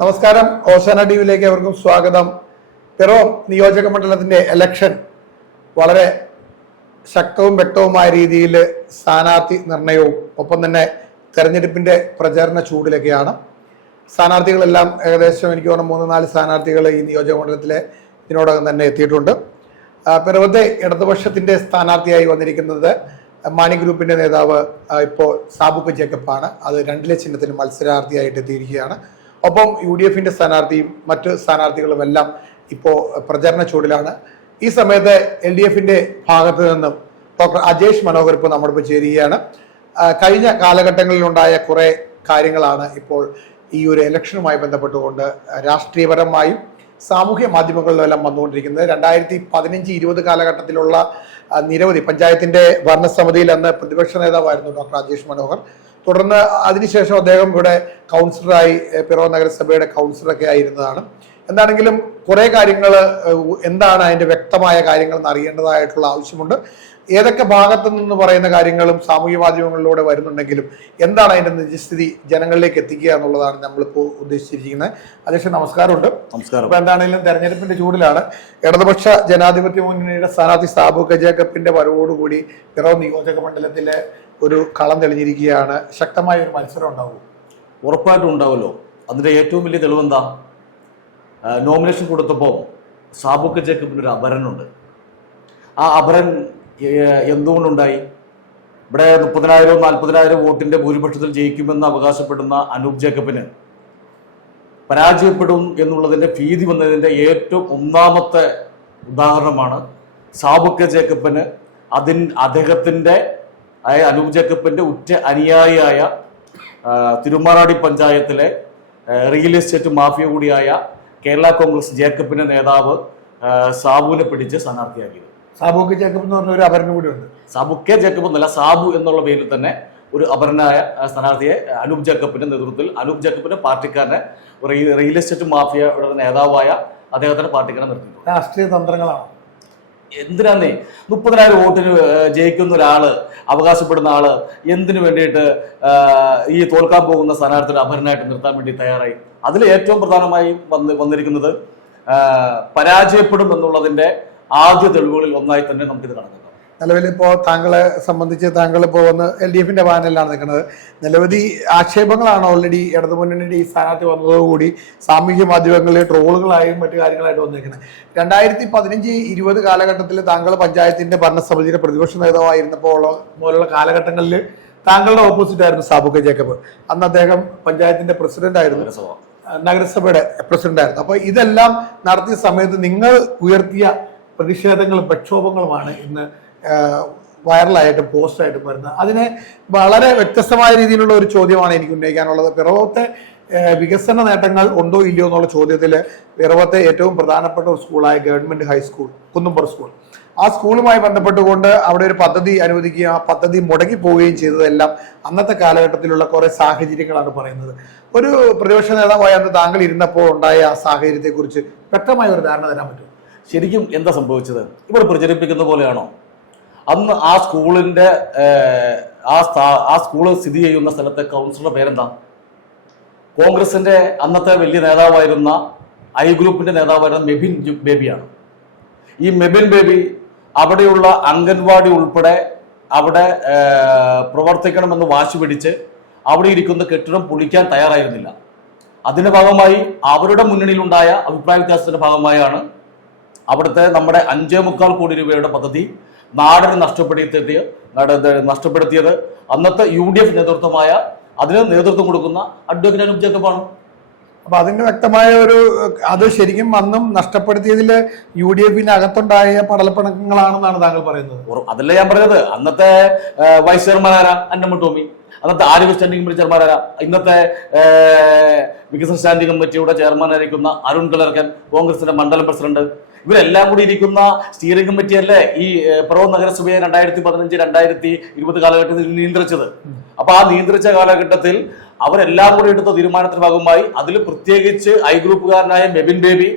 നമസ്കാരം. ഓശാന ടിവിയിലേക്ക് അവർക്കും സ്വാഗതം. പിറവം നിയോജക മണ്ഡലത്തിന്റെ ഇലക്ഷൻ വളരെ ശക്തവും വ്യക്തവുമായ രീതിയിൽ സ്ഥാനാർത്ഥി നിർണയവും ഒപ്പം തന്നെ തെരഞ്ഞെടുപ്പിന്റെ പ്രചാരണ ചൂടിലൊക്കെയാണ്. സ്ഥാനാർത്ഥികളെല്ലാം ഏകദേശം എനിക്ക് തോന്നുന്നു 3-4 സ്ഥാനാർത്ഥികൾ ഈ നിയോജക മണ്ഡലത്തിലെ ഇതിനോടകം തന്നെ എത്തിയിട്ടുണ്ട്. പിറവത്തെ ഇടതുപക്ഷത്തിന്റെ സ്ഥാനാർത്ഥിയായി വന്നിരിക്കുന്നത് മാണി ഗ്രൂപ്പിന്റെ നേതാവ് ഇപ്പോൾ സാബുക്ക് ജേക്കബാണ്. അത് 2 ചിഹ്നത്തിന് മത്സരാർത്ഥിയായിട്ട് എത്തിയിരിക്കുകയാണ്. ഒപ്പം UDF സ്ഥാനാർത്ഥിയും മറ്റ് സ്ഥാനാർത്ഥികളും എല്ലാം ഇപ്പോൾ പ്രചരണ ചൂടിലാണ്. ഈ സമയത്ത് LDF ഭാഗത്ത് നിന്നും ഡോക്ടർ അജേഷ് മനോഹർ ഇപ്പോൾ നമ്മളിപ്പോൾ ചേരുകയാണ്. കഴിഞ്ഞ കാലഘട്ടങ്ങളിലുണ്ടായ കുറെ കാര്യങ്ങളാണ് ഇപ്പോൾ ഈ ഒരു ഇലക്ഷനുമായി ബന്ധപ്പെട്ടുകൊണ്ട് രാഷ്ട്രീയപരമായും സാമൂഹ്യ മാധ്യമങ്ങളിലെല്ലാം വന്നുകൊണ്ടിരിക്കുന്നത്. 2015-20 കാലഘട്ടത്തിലുള്ള നിരവധി പഞ്ചായത്തിന്റെ ഭരണസമിതിയിൽ അന്ന് പ്രതിപക്ഷ നേതാവായിരുന്നു ഡോക്ടർ അജേഷ് മനോഹർ. തുടർന്ന് അതിനുശേഷം അദ്ദേഹം ഇവിടെ കൗൺസിലറായി, പിറവം നഗരസഭയുടെ കൗൺസിലറൊക്കെ ആയിരുന്നതാണ്. എന്താണെങ്കിലും കുറെ കാര്യങ്ങൾ എന്താണ് അതിന്റെ വ്യക്തമായ കാര്യങ്ങൾ എന്ന് അറിയേണ്ടതായിട്ടുള്ള ആവശ്യമുണ്ട്. ഏതൊക്കെ ഭാഗത്തു നിന്ന് പറയുന്ന കാര്യങ്ങളും സാമൂഹ്യ മാധ്യമങ്ങളിലൂടെ വരുന്നുണ്ടെങ്കിലും എന്താണ് അതിന്റെ നിജസ്ഥിതി ജനങ്ങളിലേക്ക് എത്തിക്കുക എന്നുള്ളതാണ് നമ്മളിപ്പോൾ ഉദ്ദേശിച്ചിരിക്കുന്നത്. അധ്യക്ഷൻ നമസ്കാരമുണ്ട്. നമസ്കാരം. അപ്പൊ എന്താണെങ്കിലും തെരഞ്ഞെടുപ്പിന്റെ ചൂടിലാണ്. ഇടതുപക്ഷ ജനാധിപത്യ മുന്നണിയുടെ സ്ഥാനാർത്ഥി സാബുക്ക് ജേക്കബിന്റെ വരവോടുകൂടി പിറവം നിയോജക മണ്ഡലത്തിലെ ഒരു കളം തെളിഞ്ഞിരിക്കുകയാണ്. ശക്തമായ ഒരു മത്സരം ഉണ്ടാവും. ഉറപ്പായിട്ടും ഉണ്ടാവുമല്ലോ. അതിന്റെ ഏറ്റവും വലിയ തെളിവെന്താ, നോമിനേഷൻ കൊടുത്തപ്പോൾ സാബുക്ക് ജേക്കബിന് ഒരു അപരനുണ്ട്. ആ അപരൻ എന്തുകൊണ്ടുണ്ടായി? ഇവിടെ 30,000-40,000 വോട്ടിന്റെ ഭൂരിപക്ഷത്തിൽ ജയിക്കുമെന്ന് അവകാശപ്പെടുന്ന അനൂപ് ജേക്കബിന് പരാജയപ്പെടും എന്നുള്ളതിന്റെ ഭീതി വന്നതിന്റെ ഏറ്റവും ഒന്നാമത്തെ ഉദാഹരണമാണ് സാബുക്ക് ജേക്കബിന് അദ്ദേഹത്തിന്റെ അനൂപ് ജേക്കബിന്റെ ഉറ്റ അനുയായിയായ തിരുമാറാടി പഞ്ചായത്തിലെ റിയൽ എസ്റ്റേറ്റ് മാഫിയ കൂടിയായ കേരള കോൺഗ്രസ് ജേക്കബിന്റെ നേതാവ് സാബുവിനെ പിടിച്ച് സ്ഥാനാർത്ഥിയാക്കിയത്. സാബുക്ക് ജേക്കബ് എന്ന് പറഞ്ഞ ഒരു അപരനും കൂടി ഉണ്ട്. സാബുക്കെ ജേക്കബ് എന്നല്ല, സാബു എന്നുള്ള പേരിൽ തന്നെ ഒരു അപരനായ സ്ഥാനാർത്ഥിയെ അനൂപ് ജേക്കബിന്റെ നേതൃത്വത്തിൽ, അനൂപ് ജേക്കബിന്റെ പാർട്ടിക്കാരനെ റിയൽ എസ്റ്റേറ്റ് മാഫിയയുടെ നേതാവായ അദ്ദേഹത്തിന്റെ പാർട്ടിക്കാരനെ നിർത്തിയിട്ടുണ്ട്. രാഷ്ട്രീയ തന്ത്രങ്ങളാണ്. എന്തിനാന്നേ 30,000 വോട്ടിന് ജയിക്കുന്ന ഒരാള്, അവകാശപ്പെടുന്ന ആള് എന്തിനു വേണ്ടിയിട്ട് ഈ തോൽക്കാൻ പോകുന്ന സ്ഥാനാർത്ഥിയുടെ അപരനായിട്ട് നിർത്താൻ വേണ്ടി തയ്യാറായി? അതിൽ ഏറ്റവും പ്രധാനമായി വന്നിരിക്കുന്നത് പരാജയപ്പെടും എന്നുള്ളതിന്റെ ആദ്യ തെളിവുകളിൽ ഒന്നായി തന്നെ നമുക്കിത് കണക്കാക്കാം. നിലവിൽ ഇപ്പോൾ താങ്കളെ സംബന്ധിച്ച് താങ്കൾ ഇപ്പോൾ വന്ന് LDF പാനലിലാണ് നിൽക്കുന്നത്. നിരവധി ആക്ഷേപങ്ങളാണ് ഓൾറെഡി ഇടതുമുന്നണിയുടെ ഈ സ്ഥാനാർത്ഥി വന്നതോടുകൂടി സാമൂഹ്യ മാധ്യമങ്ങളിൽ ട്രോളുകളായും മറ്റു കാര്യങ്ങളായിട്ട് വന്നിരിക്കുന്നത്. 2015-20 കാലഘട്ടത്തിൽ താങ്കൾ പഞ്ചായത്തിന്റെ ഭരണസമിതിയുടെ പ്രതിപക്ഷ നേതാവായിരുന്നപ്പോൾ പോലുള്ള കാലഘട്ടങ്ങളിൽ താങ്കളുടെ ഓപ്പോസിറ്റ് ആയിരുന്നു സാബുക്ക് ജേക്കബ്. അന്ന് അദ്ദേഹം പഞ്ചായത്തിന്റെ പ്രസിഡന്റ് ആയിരുന്നു, നഗരസഭയുടെ പ്രസിഡന്റ് ആയിരുന്നു. അപ്പൊ ഇതെല്ലാം നടത്തിയ സമയത്ത് നിങ്ങൾ ഉയർത്തിയ പ്രതിഷേധങ്ങളും പ്രക്ഷോഭങ്ങളുമാണ് ഇന്ന് വൈറലായിട്ടും പോസ്റ്റായിട്ടും വരുന്നത്. അതിനെ വളരെ വ്യത്യസ്തമായ രീതിയിലുള്ള ഒരു ചോദ്യമാണ് എനിക്ക് ഉന്നയിക്കാനുള്ളത്. പിറവത്തെ വികസന നേട്ടങ്ങൾ ഉണ്ടോ ഇല്ലയോ എന്നുള്ള ചോദ്യത്തിൽ പിറവത്തെ ഏറ്റവും പ്രധാനപ്പെട്ട ഒരു സ്കൂളായ ഗവൺമെന്റ് ഹൈസ്കൂൾ കുന്നുംപുറ സ്കൂൾ, ആ സ്കൂളുമായി ബന്ധപ്പെട്ടുകൊണ്ട് അവിടെ ഒരു പദ്ധതി അനുവദിക്കുകയും ആ പദ്ധതി മുടങ്ങി പോവുകയും ചെയ്തതെല്ലാം അന്നത്തെ കാലഘട്ടത്തിലുള്ള കുറെ സാഹചര്യങ്ങളാണ് പറയുന്നത്. ഒരു പ്രതിപക്ഷ നേതാവായി അന്ന് താങ്കൾ ഇരുന്നപ്പോൾ ഉണ്ടായ ആ സാഹചര്യത്തെക്കുറിച്ച് വ്യക്തമായ ഒരു ധാരണ തരാൻ പറ്റും? ശരിക്കും എന്താ സംഭവിച്ചത്? ഇവർ പ്രചരിപ്പിക്കുന്ന പോലെയാണോ? അന്ന് ആ സ്കൂളിന്റെ ആ സ്കൂള് സ്ഥിതി ചെയ്യുന്ന സ്ഥലത്തെ കൗൺസിലറുടെ പേരെന്താ? കോൺഗ്രസിന്റെ അന്നത്തെ വലിയ നേതാവായിരുന്ന ഗ്രൂപ്പിന്റെ നേതാവായിരുന്ന മെബിൻ ബേബിയാണ്. ഈ മെബിൻ ബേബി അവിടെയുള്ള അംഗൻവാടി ഉൾപ്പെടെ അവിടെ പ്രവർത്തിക്കണമെന്ന് വാശി പിടിച്ച് അവിടെ ഇരിക്കുന്ന കെട്ടിടം പൊളിക്കാൻ തയ്യാറായിരുന്നില്ല. അതിന്റെ ഭാഗമായി അവരുടെ മുന്നണിയിലുണ്ടായ അഭിപ്രായ വ്യത്യാസത്തിന്റെ ഭാഗമായാണ് അവിടുത്തെ നമ്മുടെ 5.25 കോടി രൂപയുടെ പദ്ധതി നാടിന് നഷ്ടപ്പെടുത്തിയത് അന്നത്തെ UDF നേതൃത്വമായ, അതിന് നേതൃത്വം കൊടുക്കുന്ന അഡ്വക്കേറ്റ് അനൂപ് ജേക്കബാണ്. അപ്പൊ അതിന് വ്യക്തമായ അത് ശരിക്കും അന്നും നഷ്ടപ്പെടുത്തിയതിൽ UDF അകത്തുണ്ടായ പടലപ്പിണക്കങ്ങളാണെന്നാണ് താങ്കൾ പറയുന്നത്. അതല്ല ഞാൻ പറഞ്ഞത്. അന്നത്തെ വൈസ് ചെയർമാൻ ആരാ? അന്നമ്മ ടോമി. അന്നത്തെ ആരോഗ്യ സ്റ്റാൻഡിംഗ് കമ്മിറ്റി ചെയർമാൻ ആരാ? ഇന്നത്തെ വികസന സ്റ്റാൻഡിംഗ് കമ്മിറ്റിയുടെ ചെയർമാനായിരിക്കുന്ന അരുൺ കലർക്കൻ, കോൺഗ്രസിന്റെ മണ്ഡലം പ്രസിഡന്റ്. ഇവരെല്ലാം കൂടി ഇരിക്കുന്ന സ്റ്റിയറിംഗ് കമ്മിറ്റി അല്ലേ ഈ പിറവം നഗരസഭയെ 2015-2020 കാലഘട്ടത്തിൽ നിയന്ത്രിച്ചത്. അപ്പൊ ആ നിയന്ത്രിച്ച കാലഘട്ടത്തിൽ അവരെല്ലാം കൂടി എടുത്ത തീരുമാനത്തിന്റെ ഭാഗമായി അതിൽ പ്രത്യേകിച്ച് ഗ്രൂപ്പുകാരനായ മെബിൻ ബേബി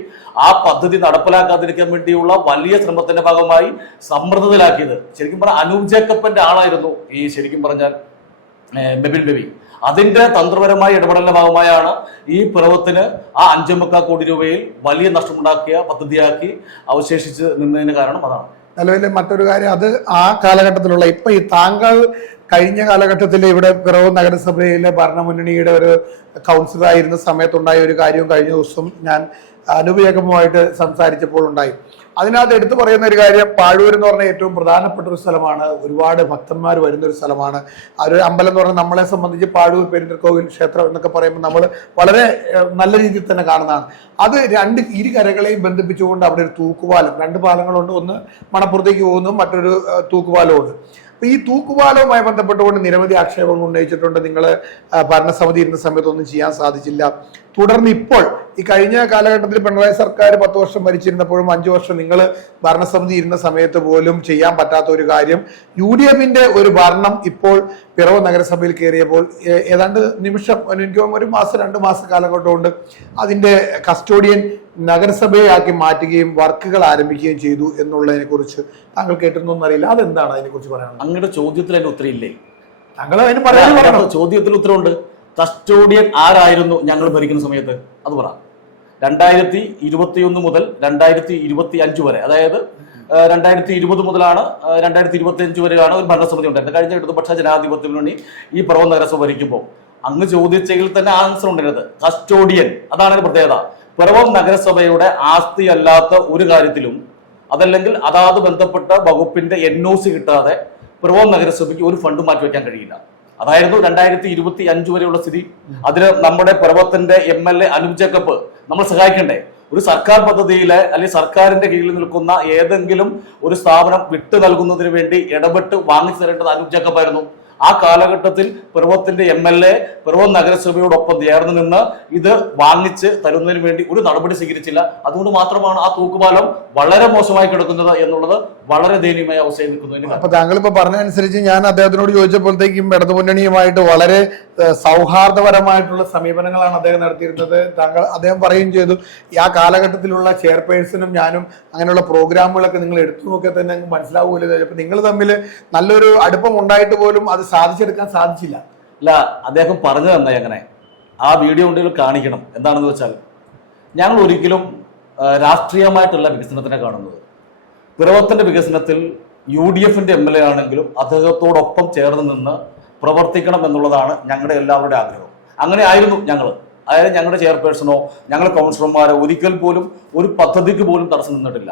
ആ പദ്ധതി നടപ്പിലാക്കാതിരിക്കാൻ വേണ്ടിയുള്ള വലിയ ശ്രമത്തിന്റെ ഭാഗമായി സമ്മർദ്ദത്തിലാക്കിയത് ശരിക്കും പറഞ്ഞാൽ അനൂപ് ജേക്കബിന്റെ ആളായിരുന്നു ഈ ശരിക്കും പറഞ്ഞാൽ മെബിൻ ബേബി. അതിന്റെ തന്ത്രപരമായ ഇടപെടലിന്റെ ഭാഗമായാണ് ഈ പിറവത്തിന് ആ 5.4 കോടി രൂപയിൽ വലിയ നഷ്ടമുണ്ടാക്കിയ പദ്ധതിയാക്കി അവശേഷിച്ച് നിന്നതിന് കാരണം അതാണ്. നിലവിലെ മറ്റൊരു കാര്യം, അത് ആ കാലഘട്ടത്തിലുള്ള ഇപ്പൊ ഈ താങ്കൾ കഴിഞ്ഞ കാലഘട്ടത്തിൽ ഇവിടെ പിറവം നഗരസഭയിലെ ഭരണമുന്നണിയുടെ ഒരു കൗൺസിലർ ആയിരുന്ന സമയത്തുണ്ടായ ഒരു കാര്യവും കഴിഞ്ഞ ദിവസം ഞാൻ അനുപയോഗമായിട്ട് സംസാരിച്ചപ്പോൾ ഉണ്ടായി. അതിനകത്ത് എടുത്തു പറയുന്ന ഒരു കാര്യം, പാഴൂർ എന്ന് പറഞ്ഞാൽ ഏറ്റവും പ്രധാനപ്പെട്ട ഒരു സ്ഥലമാണ്, ഒരുപാട് ഭക്തന്മാർ വരുന്ന ഒരു സ്ഥലമാണ്. ആ ഒരു അമ്പലം എന്ന് പറഞ്ഞാൽ നമ്മളെ സംബന്ധിച്ച് പാഴൂർ പെരുന്തൽക്കോവിൽ ക്ഷേത്രം എന്നൊക്കെ പറയുമ്പോൾ നമ്മൾ വളരെ നല്ല രീതിയിൽ തന്നെ കാണുന്നതാണ്. അത് ഇരു കരകളെയും ബന്ധിപ്പിച്ചുകൊണ്ട് അവിടെ ഒരു തൂക്കുപാലം, 2 പാലങ്ങളുണ്ട്, ഒന്ന് മണപ്പുറത്തേക്ക് പോകുന്നു, മറ്റൊരു തൂക്കുപാലമുണ്ട്. അപ്പൊ ഈ തൂക്കുപാലവുമായി ബന്ധപ്പെട്ടുകൊണ്ട് നിരവധി ആക്ഷേപങ്ങൾ ഉന്നയിച്ചിട്ടുണ്ട്. നിങ്ങൾ ഭരണസമിതി ഇരുന്ന സമയത്ത് ഒന്നും ചെയ്യാൻ സാധിച്ചില്ല. തുടർന്ന് ഇപ്പോൾ ഈ കഴിഞ്ഞ കാലഘട്ടത്തിൽ പിണറായി സർക്കാർ 10 വർഷം ഭരിച്ചിരുന്നപ്പോഴും 5 വർഷം നിങ്ങൾ ഭരണസമിതി ഇരുന്ന സമയത്ത് പോലും ചെയ്യാൻ പറ്റാത്ത ഒരു കാര്യം, UDFന്റെ ഒരു ഭരണം ഇപ്പോൾ പിറവം നഗരസഭയിൽ കയറിയപ്പോൾ ഏതാണ്ട് നിമിഷം, എനിക്ക് 1 മാസം 2 മാസ കാലഘട്ടം കൊണ്ട് അതിന്റെ കസ്റ്റോഡിയൻ നഗരസഭയെ ആക്കി മാറ്റുകയും വർക്കുകൾ ആരംഭിക്കുകയും ചെയ്തു എന്നുള്ളതിനെ കുറിച്ച് താങ്കൾ കേട്ടിരുന്നൊന്നും അറിയില്ല. അതെന്താണ് അതിനെ കുറിച്ച് പറയാനുള്ളത്? അങ്ങയുടെ ചോദ്യത്തിൽ അതിന്റെ ഉത്തരം ഇല്ലേ? താങ്കൾ അതിന് പറയാൻ ചോദ്യത്തിൽ ഉത്തരവുണ്ട്. കസ്റ്റോഡിയൻ ആരായിരുന്നു ഞങ്ങൾ ഭരിക്കുന്ന സമയത്ത്? അത് പറ. 2021 മുതൽ 2025 വരെ, അതായത് 2020 മുതലാണ് 2025 വരെയാണ് ഒരു ഭരണസമിതി ഉണ്ടായിരുന്നത്. കഴിഞ്ഞ ഇടതുപക്ഷ ജനാധിപത്യ മുന്നണി ഈ പിറവം നഗരസഭ ഭരിക്കുമ്പോൾ അങ്ങ് ചോദിച്ചെങ്കിൽ തന്നെ ആൻസർ ഉണ്ടായിരുന്നത് കസ്റ്റോഡിയൻ. അതാണ് പ്രത്യേകത. പിറവം നഗരസഭയുടെ ആസ്തി അല്ലാത്ത ഒരു കാര്യത്തിലും, അതല്ലെങ്കിൽ അതാത് ബന്ധപ്പെട്ട വകുപ്പിന്റെ NOC കിട്ടാതെ പിറവം നഗരസഭയ്ക്ക് ഒരു ഫണ്ട് മാറ്റിവെക്കാൻ കഴിയില്ല. അതായിരുന്നു 2025 വരെയുള്ള സ്ഥിതി. അതിന് നമ്മുടെ പിറവത്തിന്റെ MLA അനൂപ് ജേക്കബ് നമ്മൾ സഹായിക്കണ്ടേ? ഒരു സർക്കാർ പദ്ധതിയിലെ അല്ലെങ്കിൽ സർക്കാരിന്റെ കീഴിൽ നിൽക്കുന്ന ഏതെങ്കിലും ഒരു സ്ഥാപനം വിട്ടു നൽകുന്നതിന് വേണ്ടി ഇടപെട്ട് വാങ്ങിച്ചു തരേണ്ടത് അനൂപ് ജേക്കബ് ആയിരുന്നു. ആ കാലഘട്ടത്തിൽ പിറവത്തിന്റെ MLA പിറവം നഗരസഭയോടൊപ്പം ചേർന്ന് നിന്ന് ഇത് വാങ്ങിച്ച് തരുന്നതിന് വേണ്ടി ഒരു നടപടി സ്വീകരിച്ചില്ല. അതുകൊണ്ട് മാത്രമാണ് ആ തൂക്കുപാലം വളരെ മോശമായി കിടക്കുന്നത് എന്നുള്ളത് വളരെ ദയനീയമായ അവസ്ഥയിൽ നിൽക്കുന്നതിന്. അപ്പൊ താങ്കൾ ഇപ്പൊ പറഞ്ഞതനുസരിച്ച് ഞാൻ അദ്ദേഹത്തിനോട് ചോദിച്ചപ്പോഴത്തേക്കും ഇടതുമുന്നണിയുമായിട്ട് വളരെ സൗഹാർദ്ദപരമായിട്ടുള്ള സമീപനങ്ങളാണ് അദ്ദേഹം നടത്തിയിരുന്നത്. അദ്ദേഹം പറയുകയും ചെയ്തു, ആ കാലഘട്ടത്തിലുള്ള ചെയർപേഴ്സണും ഞാനും അങ്ങനെയുള്ള പ്രോഗ്രാമുകളൊക്കെ നിങ്ങൾ എടുത്തു നോക്കിയാൽ തന്നെ മനസ്സിലാവൂല. അപ്പൊ നിങ്ങൾ തമ്മിൽ നല്ലൊരു അടുപ്പം ഉണ്ടായിട്ട് പോലും അത് സാധിച്ചെടുക്കാൻ സാധിച്ചില്ല. അല്ല, അദ്ദേഹം പറഞ്ഞു തന്നെ അങ്ങനെ ആ വീഡിയോ ഉണ്ടെങ്കിൽ കാണിക്കണം. എന്താണെന്ന് വെച്ചാൽ, ഞങ്ങൾ ഒരിക്കലും രാഷ്ട്രീയമായിട്ടുള്ള വികസനത്തിനെ കാണുന്നത്. പിറവത്തിന്റെ വികസനത്തിൽ UDFന്റെ MLA ആണെങ്കിലും അദ്ദേഹത്തോടൊപ്പം ചേർന്ന് നിന്ന് പ്രവർത്തിക്കണം എന്നുള്ളതാണ് ഞങ്ങളുടെ എല്ലാവരുടെ ആഗ്രഹം. അങ്ങനെ ആയിരുന്നു ഞങ്ങൾ. അതായത് ഞങ്ങളുടെ ചെയർപേഴ്സണോ ഞങ്ങളുടെ കൗൺസിലർമാരോ ഒരിക്കൽ പോലും ഒരു പദ്ധതിക്ക് പോലും തടസ്സം നിന്നിട്ടില്ല.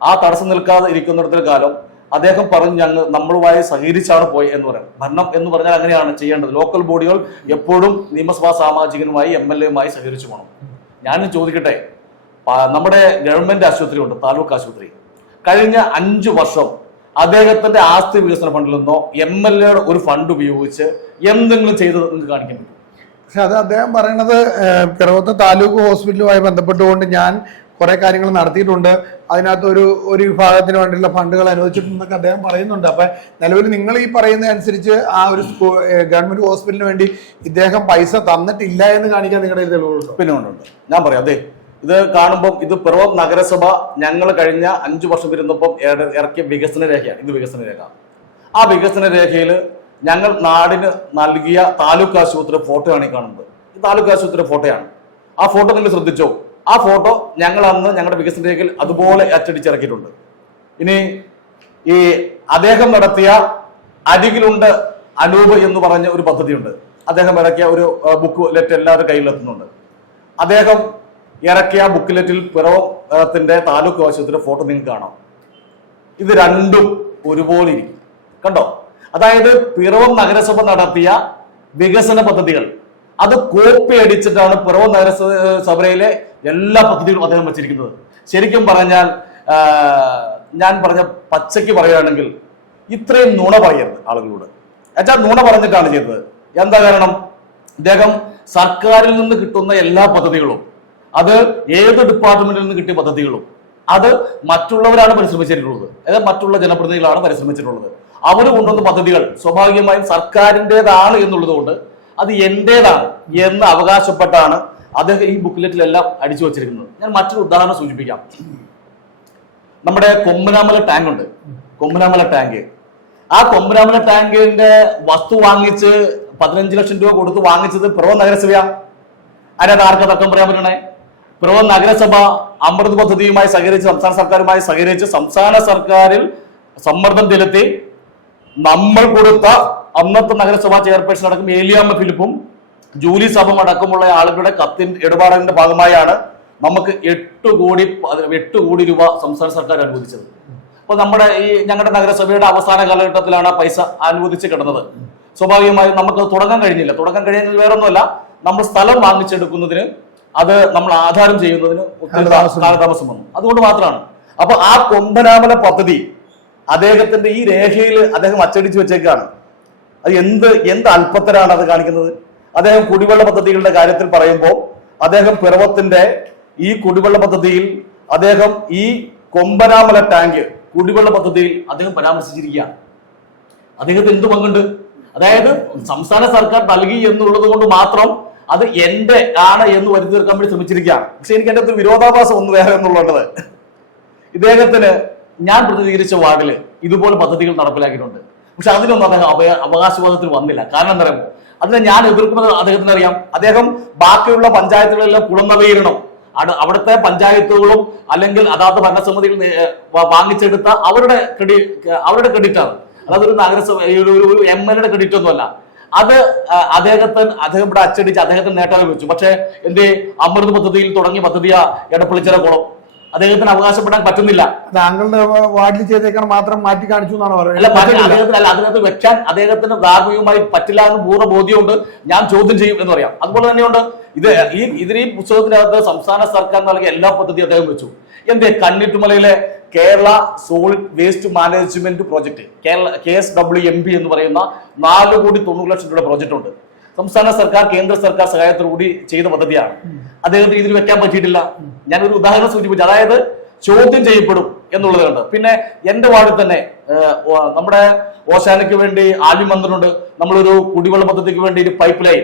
ആ തടസ്സം നിൽക്കാതെ ഇരിക്കുന്നിടത്തോളം കാലം അദ്ദേഹം പറഞ്ഞു നമ്മളുമായി സഹകരിച്ചാണ് പോയി എന്ന് പറയും. ഭരണം എന്ന് പറഞ്ഞാൽ അങ്ങനെയാണ് ചെയ്യേണ്ടത്. ലോക്കൽ ബോഡികൾ എപ്പോഴും നിയമസഭാ സാമാജികനുമായി MLAയുമായി സഹകരിച്ചു പോകണം. ഞാൻ ചോദിക്കട്ടെ, നമ്മുടെ ഗവൺമെന്റ് ആശുപത്രി ഉണ്ട്, താലൂക്ക് ആശുപത്രി. കഴിഞ്ഞ 5 വർഷം അദ്ദേഹത്തിന്റെ ആസ്തി വികസന ഫണ്ടിൽ നിന്നോ MLAയുടെ ഒരു ഫണ്ട് ഉപയോഗിച്ച് എന്തെങ്കിലും ചെയ്തത് നിങ്ങൾക്ക് കാണിക്കാൻ പറ്റും? പക്ഷെ അത് അദ്ദേഹം പറയണത് പിറവത്തെ താലൂക്ക് ഹോസ്പിറ്റലുമായി ബന്ധപ്പെട്ടുകൊണ്ട് ഞാൻ കുറെ കാര്യങ്ങൾ നടത്തിയിട്ടുണ്ട്, അതിനകത്ത് ഒരു വിഭാഗത്തിന് വേണ്ടിയുള്ള ഫണ്ടുകൾ അനുവദിച്ചിട്ടുണ്ടെന്നൊക്കെ അദ്ദേഹം പറയുന്നുണ്ട്. അപ്പൊ നിലവിൽ നിങ്ങൾ ഈ പറയുന്ന അനുസരിച്ച് ആ ഒരു ഗവൺമെന്റ് ഹോസ്പിറ്റലിന് വേണ്ടി ഇദ്ദേഹം പൈസ തന്നിട്ടില്ല എന്ന് കാണിക്കാൻ നിങ്ങളുടെ തെളിവുകളുണ്ടോ? പിന്നെ ഉണ്ട്. ഞാൻ പറയാം. അതെ, ഇത് കാണുമ്പോൾ ഇത് പിറവം നഗരസഭ ഞങ്ങൾ കഴിഞ്ഞ 5 വർഷം ഇരുന്നപ്പം ഇറക്കിയ വികസന രേഖയാണ്. ഇത് വികസന രേഖ. ആ വികസന രേഖയിൽ ഞങ്ങൾ നാടിന് നൽകിയ താലൂക്ക് ആശുപത്രി ഫോട്ടോ ആണ് ഈ കാണുന്നത്. ഈ താലൂക്ക് ആശുപത്രി ഫോട്ടോയാണ്. ആ ഫോട്ടോ നിങ്ങൾ ശ്രദ്ധിച്ചോ? ആ ഫോട്ടോ ഞങ്ങൾ അന്ന് ഞങ്ങളുടെ വികസന രേഖയിൽ അതുപോലെ അച്ചടിച്ചിറക്കിയിട്ടുണ്ട്. ഇനി ഈ അദ്ദേഹം നടത്തിയ അരികിലുണ്ട് അനൂപ് എന്ന് പറഞ്ഞ ഒരു പദ്ധതിയുണ്ട്. അദ്ദേഹം ഇറക്കിയ ഒരു ബുക്ക്ലെറ്റ് എല്ലാവരുടെ കയ്യിലെത്തുന്നുണ്ട്. അദ്ദേഹം ഇറക്കിയ ബുക്ക്ലെറ്റിൽ പിറവത്തിന്റെ താലൂക്ക് ആശുപത്രി ഫോട്ടോ നിങ്ങൾക്ക് കാണാം. ഇത് രണ്ടും ഒരുപോലെ ഇരിക്കും. കണ്ടോ? അതായത് പിറവം നഗരസഭ നടത്തിയ വികസന പദ്ധതികൾ അത് കോപ്പി അടിച്ചിട്ടാണ് പിറവം നഗരസഭയിലെ എല്ലാ പദ്ധതികളും അദ്ദേഹം വെച്ചിരിക്കുന്നത്. ശരിക്കും പറഞ്ഞാൽ ഞാൻ പറഞ്ഞ പച്ചയ്ക്ക് പറയുകയാണെങ്കിൽ ഇത്രയും നുണ പറയരുത് ആളുകളോട്. എന്നുവെച്ചാൽ നുണ പറഞ്ഞിട്ടാണ് ചെയ്തത്. എന്താ കാരണം? അദ്ദേഹം സർക്കാരിൽ നിന്ന് കിട്ടുന്ന എല്ലാ പദ്ധതികളും, അത് ഏത് ഡിപ്പാർട്ട്മെന്റിൽ നിന്ന് കിട്ടിയ പദ്ധതികളും, അത് മറ്റുള്ളവരാണ് പരിശ്രമിച്ചിട്ടുള്ളത്. അതായത് മറ്റുള്ള ജനപ്രതിനിധികളാണ് പരിശ്രമിച്ചിട്ടുള്ളത്. അവർ കൊണ്ടുവന്ന പദ്ധതികൾ സ്വാഭാവികമായും സർക്കാരിൻ്റെതാണ് എന്നുള്ളത് കൊണ്ട് അത് എന്റേതാണ് എന്ന് അവകാശപ്പെട്ടാണ് അദ്ദേഹം ഈ ബുക്ക്ലെറ്റിലെല്ലാം അടിച്ചു വച്ചിരിക്കുന്നത്. ഞാൻ മറ്റൊരു ഉദാഹരണം സൂചിപ്പിക്കാം. നമ്മുടെ കൊമ്പനാമല ടാങ്ക് ഉണ്ട്. കൊമ്പനാമല ടാങ്ക്. ആ കൊമ്പനാമല ടാങ്കിന്റെ വസ്തു വാങ്ങിച്ച് 15 ലക്ഷം രൂപ കൊടുത്ത് വാങ്ങിച്ചത് പിറവം നഗരസഭയാ. അതിനകത്ത് ആർക്കാ തർക്കം പറയാൻ പറ്റണേ? പിറവം നഗരസഭ അമൃത് പദ്ധതിയുമായി സഹകരിച്ച് സംസ്ഥാന സർക്കാരുമായി സഹകരിച്ച് സംസ്ഥാന സർക്കാരിൽ സമ്മർദ്ദം ചെലുത്തി നമ്മൾ കൊടുത്ത അന്നത്തെ നഗരസഭാ ചെയർപേഴ്സൺ അടക്കം ഏലിയാമ്മ ഫിലിപ്പും ജൂലി സഭം അടക്കമുള്ള ആളുകളുടെ ഇടപാടിന്റെ ഭാഗമായാണ് നമുക്ക് 8 കോടി രൂപ സംസ്ഥാന സർക്കാർ അനുവദിച്ചത്. അപ്പൊ ഞങ്ങളുടെ നഗരസഭയുടെ അവസാന കാലഘട്ടത്തിലാണ് ആ പൈസ അനുവദിച്ച് കിടന്നത്. സ്വാഭാവികമായും നമുക്ക് തുടങ്ങാൻ കഴിഞ്ഞില്ല. തുടങ്ങാൻ കഴിയുന്നത് വേറൊന്നുമല്ല, നമ്മൾ സ്ഥലം വാങ്ങിച്ചെടുക്കുന്നതിന് അത് നമ്മൾ ആധാരം ചെയ്യുന്നതിന് ഒത്തിരി കാലതാമസം വന്നു. അതുകൊണ്ട് മാത്രമാണ്. അപ്പൊ ആ കൊമ്പനാമല പദ്ധതി അദ്ദേഹത്തിന്റെ ഈ രേഖയിൽ അദ്ദേഹം അച്ചടിച്ചു വെച്ചേക്കാണ്. അത് എന്ത് അല്പത്തരാണ് അത് കാണിക്കുന്നത്. അദ്ദേഹം കുടിവെള്ള പദ്ധതികളുടെ കാര്യത്തിൽ പറയുമ്പോൾ അദ്ദേഹം പിറവത്തിന്റെ ഈ കുടിവെള്ള പദ്ധതിയിൽ അദ്ദേഹം ഈ കൊമ്പനാമല ടാങ്ക് കുടിവെള്ള പദ്ധതിയിൽ അദ്ദേഹം പരാമർശിച്ചിരിക്കുകയാണ്. അദ്ദേഹത്തിന് എന്ത് പങ്കുണ്ട്? അതായത് സംസ്ഥാന സർക്കാർ നൽകി എന്നുള്ളത് കൊണ്ട് മാത്രം അത് എന്റെ ആണ് എന്ന് വരുത്തി തീർക്കാൻ വേണ്ടി ശ്രമിച്ചിരിക്കുകയാണ്. പക്ഷെ എനിക്ക് എന്റെ ഒരു വിരോധാഭാസം ഒന്ന് വേറെ എന്നുള്ളത്, ഇദ്ദേഹത്തിന് ഞാൻ പ്രതിനിധീകരിച്ച വാർഡില് ഇതുപോലെ പദ്ധതികൾ നടപ്പിലാക്കിയിട്ടുണ്ട്. പക്ഷെ അതിനൊന്നും അദ്ദേഹം അവകാശവാദത്തിൽ വന്നില്ല. കാരണം എന്താ പറയുമ്പോൾ അതിനെ ഞാൻ എതിർക്കുന്നത് അദ്ദേഹത്തിന് അറിയാം. അദ്ദേഹം ബാക്കിയുള്ള പഞ്ചായത്തുകളെല്ലാം കുളനവീകരണം, അവിടുത്തെ പഞ്ചായത്തുകളും അല്ലെങ്കിൽ അതാത് ഭരണസമിതികൾ വാങ്ങിച്ചെടുത്ത അവരുടെ ക്രെഡിറ്റ് ആണ്. അതായത് ഒരു നഗരസഭ ഒരു MLA ക്രെഡിറ്റ് ഒന്നുമല്ല. അത് അദ്ദേഹം ഇവിടെ അച്ചടിച്ച് അദ്ദേഹത്തിന് നേട്ടം വെച്ചു. പക്ഷെ അമൃത് പദ്ധതിയിൽ തുടങ്ങിയ പദ്ധതിയാ എടപ്പള്ളിച്ചിറ കുളം. അദ്ദേഹത്തിന് അവകാശപ്പെടാൻ പറ്റുന്നില്ല. താങ്കളുടെ വാർഡിൽ ചെയ്തേക്കാൻ മാത്രം മാറ്റി കാണിച്ചു എന്നാണ് പറയുന്നത്. അതിനകത്ത് വെക്കാൻ അദ്ദേഹത്തിന് ധാർമ്മികമായി പറ്റില്ല എന്ന് പൂർണ്ണ ബോധ്യമുണ്ട്. ഞാൻ ചോദ്യം ചെയ്യും എന്ന് പറയാം. അതുപോലെ തന്നെയുണ്ട് ഈ പുസ്തകത്തിനകത്ത് സംസ്ഥാന സർക്കാർ നൽകിയ എല്ലാ പദ്ധതിയും അദ്ദേഹം വെച്ചു. കന്നിട്ടുമലയിലെ Kerala solid waste management project, KSWMP എന്ന് പറയുന്ന 4,90 ലക്ഷം രൂപയുടെ പ്രോജക്റ്റ് ഉണ്ട്. സംസ്ഥാന സർക്കാർ കേന്ദ്ര സർക്കാർ സഹായത്തോടുകൂടി ചെയ്ത പദ്ധതിയാണ്. അദ്ദേഹത്തിന് ഇതിൽ വെക്കാൻ പറ്റിയിട്ടില്ല. ഞാനൊരു ഉദാഹരണം സൂചിപ്പിച്ചു. അതായത് ചോദ്യം ചെയ്യപ്പെടും എന്നുള്ളത് കണ്ട്. പിന്നെ എന്റെ വാർഡിൽ തന്നെ നമ്മുടെ ഓശാനയ്ക്ക് വേണ്ടി ആലിമന്ത്രനുണ്ട്. നമ്മളൊരു കുടിവെള്ള പദ്ധതിക്ക് വേണ്ടി ഒരു പൈപ്പ് ലൈൻ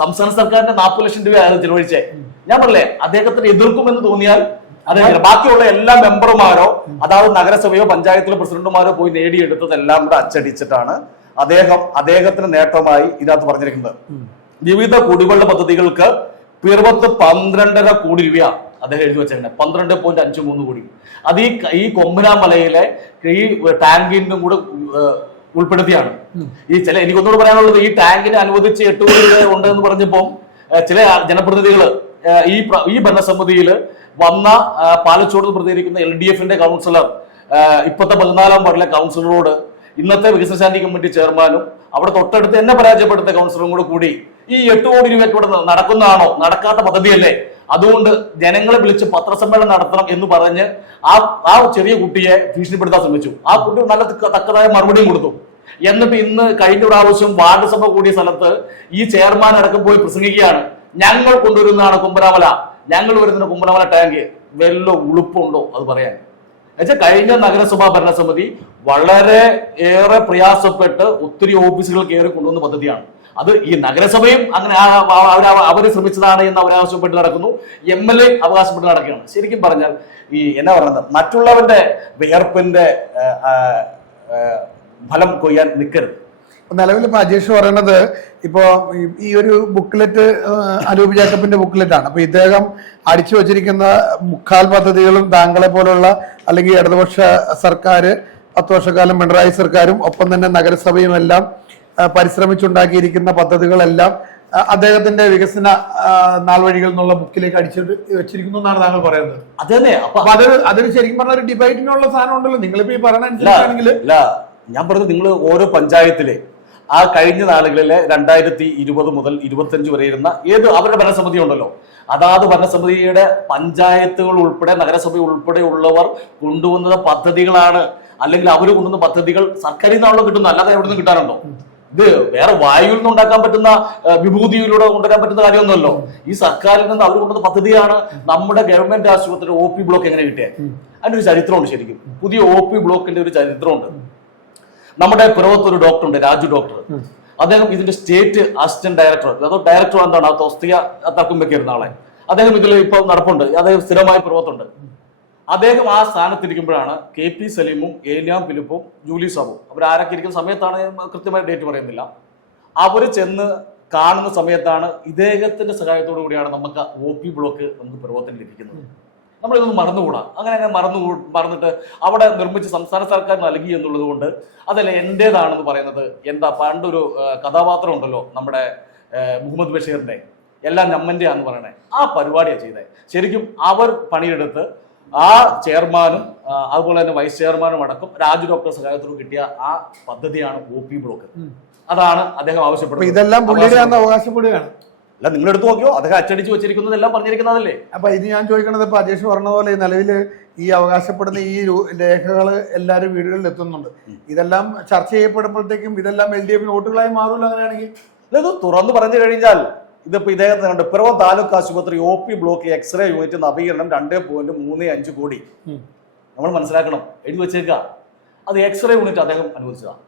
സംസ്ഥാന സർക്കാരിന്റെ 40 ലക്ഷം രൂപയാണ് ചെലവഴിച്ചേ. ഞാൻ പറഞ്ഞേ, അദ്ദേഹത്തിന് എതിർക്കുമെന്ന് തോന്നിയാൽ അദ്ദേഹം ബാക്കിയുള്ള എല്ലാ മെമ്പർമാരോ അതായത് നഗരസഭയോ പഞ്ചായത്തിലെ പ്രസിഡന്റുമാരോ പോയി നേടിയെടുത്തതെല്ലാം കൂടെ അച്ചടിച്ചിട്ടാണ് അദ്ദേഹത്തിന് നേട്ടമായി ഇതിനകത്ത് പറഞ്ഞിരിക്കുന്നത്. വിവിധ കുടിവെള്ള പദ്ധതികൾക്ക് പിറവത്ത് 12.5 കോടി രൂപയാണ് അദ്ദേഹം എഴുതി വെച്ചിട്ടുണ്ട്. 12.53 കോടി. അത് ഈ കൊമ്പനാമലയിലെ ഈ ടാങ്കിനും കൂടെ ഉൾപ്പെടുത്തിയാണ്. എനിക്കൊന്നുകൂടെ പറയാനുള്ളത്, ഈ ടാങ്കിന് അനുവദിച്ച് 8 കോടി രൂപ ഉണ്ട് എന്ന് പറഞ്ഞപ്പോ ചില ജനപ്രതിനിധികള് ഈ ഭരണസമിതിയിൽ വന്ന പാലച്ചോട് പ്രതികരിക്കുന്ന LDFന്റെ കൗൺസിലർ ഇപ്പോഴത്തെ 14-ാം വാർഡിലെ കൗൺസിലറോട് ഇന്നത്തെ വികസന ശാന്തി കമ്മിറ്റി ചെയർമാനും അവിടെ തൊട്ടടുത്ത് എന്നെ പരാജയപ്പെടുത്ത കൗൺസിലറും കൂടി ഈ 8 കോടി രൂപയ്ക്ക് ഇവിടെ നടക്കുന്നതാണോ, നടക്കാത്ത പദ്ധതിയല്ലേ, അതുകൊണ്ട് ജനങ്ങളെ വിളിച്ച് പത്രസമ്മേളനം നടത്തണം എന്ന് പറഞ്ഞ് ആ ചെറിയ കുട്ടിയെ ഭീഷണിപ്പെടുത്താൻ ശ്രമിച്ചു. ആ കുട്ടി നല്ല തക്കതായ മറുപടിയും കൊടുത്തു. എന്നിട്ട് ഇന്ന് കഴിഞ്ഞ പ്രാവശ്യം വാർഡ് സഭ കൂടിയ സ്ഥലത്ത് ഈ ചെയർമാൻ അടക്കം പോയി പ്രസംഗിക്കുകയാണ്. ഞങ്ങൾ കൊണ്ടുവരുന്നതാണ് കുമ്പനാമല, ഞങ്ങൾ വരുന്ന കുമ്പനാമല ടാങ്ക്. വല്ല ഉളുപ്പുണ്ടോ അത് പറയാൻ? എന്നുവെച്ചാൽ കഴിഞ്ഞ നഗരസഭാ ഭരണസമിതി വളരെ ഏറെ പ്രയാസപ്പെട്ട് ഒത്തിരി ഓഫീസുകൾ കയറി കൊണ്ടുവന്ന പദ്ധതിയാണ്. അത് ഈ നഗരസഭയും അങ്ങനെ അവര് ശ്രമിച്ചതാണ് എന്ന് അവരാവശ്യപ്പെട്ട് നടക്കുന്നു. MLA അവകാശപ്പെട്ട് നടക്കുകയാണ്. ശരിക്കും പറഞ്ഞാൽ എന്നാ പറയുന്നത്, മറ്റുള്ളവന്റെ വിയർപ്പിന്റെ ഫലം കൊയ്യാൻ നിൽക്കരുത്. നിലവിൽ ഇപ്പൊ അജേഷ് പറയണത് ഇപ്പോ ഈ ഒരു ബുക്ക്ലെറ്റ് അനൂപ് ജേക്കബിന്റെ ബുക്ക്ലെറ്റ് ആണ്. അപ്പൊ ഇദ്ദേഹം അടിച്ചു വച്ചിരിക്കുന്ന മുക്കാൽ പദ്ധതികളും താങ്കളെ പോലുള്ള അല്ലെങ്കിൽ ഇടതുപക്ഷ സർക്കാർ 10 വർഷക്കാലം പിണറായി സർക്കാരും ഒപ്പം തന്നെ നഗരസഭയും എല്ലാം പരിശ്രമിച്ചുണ്ടാക്കിയിരിക്കുന്ന പദ്ധതികളെല്ലാം അദ്ദേഹത്തിന്റെ വികസന നാൾവഴികൾ എന്നുള്ള ബുക്കിലേക്ക് അടിച്ചിട്ട് വെച്ചിരിക്കുന്നു എന്നാണ് താങ്കൾ പറയുന്നത്. അതന്നെ. അപ്പൊ അതിന് ശരിക്കും പറഞ്ഞ ഒരു ഡിബേറ്റിനുള്ള സാധനം ഉണ്ടല്ലോ. നിങ്ങളിപ്പോ ഈ പറയണ അനുസരിച്ചാണെങ്കിൽ ഞാൻ പറഞ്ഞത്, നിങ്ങൾ ഓരോ പഞ്ചായത്തിലെ ആ കഴിഞ്ഞ നാളുകളിലെ 2020 മുതൽ 25 വരെ ഇരുന്ന അവരുടെ ഭരണസമിതി ഉണ്ടല്ലോ, അതാത് ഭരണസമിതിയുടെ പഞ്ചായത്തുകൾ ഉൾപ്പെടെ നഗരസഭ ഉൾപ്പെടെ ഉള്ളവർ കൊണ്ടുവന്ന പദ്ധതികളാണ്. അല്ലെങ്കിൽ അവർ കൊണ്ടുവന്ന പദ്ധതികൾ സർക്കാരിൽ നിന്നാണല്ലോ കിട്ടുന്നത്, അല്ലാതെ എവിടെ നിന്ന് കിട്ടാനുണ്ടോ? ഇത് വേറെ വായുവിൽ നിന്ന് ഉണ്ടാക്കാൻ പറ്റുന്ന വിഭൂതിയിലൂടെ കൊണ്ടുവരാൻ പറ്റുന്ന കാര്യമൊന്നുമല്ലോ. ഈ സർക്കാരിൽ നിന്ന് അവർ കൊണ്ടുവന്ന പദ്ധതിയാണ്. നമ്മുടെ ഗവൺമെന്റ് ആശുപത്രി OP ബ്ലോക്ക് എങ്ങനെ കിട്ടിയത്? അതിന്റെ ഒരു ചരിത്രമുണ്ട്. ശരിക്കും പുതിയ OP ബ്ലോക്കിന്റെ ഒരു ചരിത്രമുണ്ട്. നമ്മുടെ പിറവത്ത് ഒരു ഡോക്ടർ ഉണ്ട്, രാജു ഡോക്ടർ. അദ്ദേഹം ഇതിന്റെ സ്റ്റേറ്റ് അസിസ്റ്റന്റ് ഡയറക്ടർ, അതോ ഡയറക്ടർ എന്താണ് ആ തസ്തിക തർക്കം വെക്കുന്ന ആളെ. അദ്ദേഹം ഇതിൽ ഇപ്പൊ നടപ്പുണ്ട്. അദ്ദേഹം സ്ഥിരമായി പിറവത്തുണ്ട്. അദ്ദേഹം ആ സ്ഥാനത്തിരിക്കുമ്പോഴാണ് KP സലീമും ഏലിയാം ഫിലിപ്പും ജൂലി സാബും അവരാരൊക്കെ ഇരിക്കുന്ന സമയത്താണ്, കൃത്യമായ ഡേറ്റ് പറയുന്നില്ല, അവര് ചെന്ന് കാണുന്ന സമയത്താണ് ഇദ്ദേഹത്തിന്റെ സഹായത്തോടു കൂടിയാണ് നമുക്ക് OP ബ്ലോക്ക് നമുക്ക് പിറവത്തിന് ലഭിക്കുന്നത്. നമ്മളിതൊന്നും മറന്നുകൂടാ. അങ്ങനെ മറന്നിട്ട് അവിടെ നിർമ്മിച്ച് സംസ്ഥാന സർക്കാർ നൽകി എന്നുള്ളത് കൊണ്ട് അതല്ല എന്റേതാണെന്ന് പറയുന്നത് എന്താ? പണ്ടൊരു കഥാപാത്രം ഉണ്ടല്ലോ നമ്മുടെ മുഹമ്മദ് ബഷീറിന്റെ എല്ലാം നമ്മന്റെ ആന്ന് പറയണേ, ആ പരിപാടിയാണ് ചെയ്തത്. ശരിക്കും അവർ പണിയെടുത്ത് ആ ചെയർമാനും അതുപോലെ തന്നെ വൈസ് ചെയർമാനും അടക്കം രാജു ഡോക്ടർ സഹായത്തോട് കിട്ടിയ ആ പദ്ധതിയാണ് OP ബ്ലോക്ക്. അതാണ് അദ്ദേഹം ആവശ്യപ്പെടുന്നത്. ഇതെല്ലാം പുള്ളിയുടെ അവകാശപ്പെടുകയാണ്. അല്ല, നിങ്ങൾ എടുത്തു നോക്കിയോ, അദ്ദേഹം അച്ചടിച്ച് വെച്ചിരിക്കുന്നതെല്ലാം പറഞ്ഞിരിക്കുന്നതല്ലേ. അപ്പൊ ഇത് ഞാൻ ചോദിക്കണത്, ഇപ്പൊ അജേഷ് പറഞ്ഞ പോലെ നിലവിൽ ഈ അവകാശപ്പെടുന്ന ഈ രേഖകൾ എല്ലാവരും വീടുകളിൽ എത്തുന്നുണ്ട്. ഇതെല്ലാം ചർച്ച ചെയ്യപ്പെടുമ്പോഴത്തേക്കും ഇതെല്ലാം LDF വോട്ടുകളായി മാറുമല്ലോ അങ്ങനെയാണെങ്കിൽ. ഇത് തുറന്നു പറഞ്ഞു കഴിഞ്ഞാൽ ഇതിപ്പോ ഇദ്ദേഹത്തിന് കണ്ട് പിറവം താലൂക്ക് ആശുപത്രി OP ബ്ലോക്ക് എക്സ്റേ യൂണിറ്റ് നവീകരണം 2.35 കോടി. നമ്മൾ മനസ്സിലാക്കണം, എഴുതി വെച്ചേക്കുക. അത് എക്സ്റേ യൂണിറ്റ് അദ്ദേഹം അനുവദിച്ചതാണ്.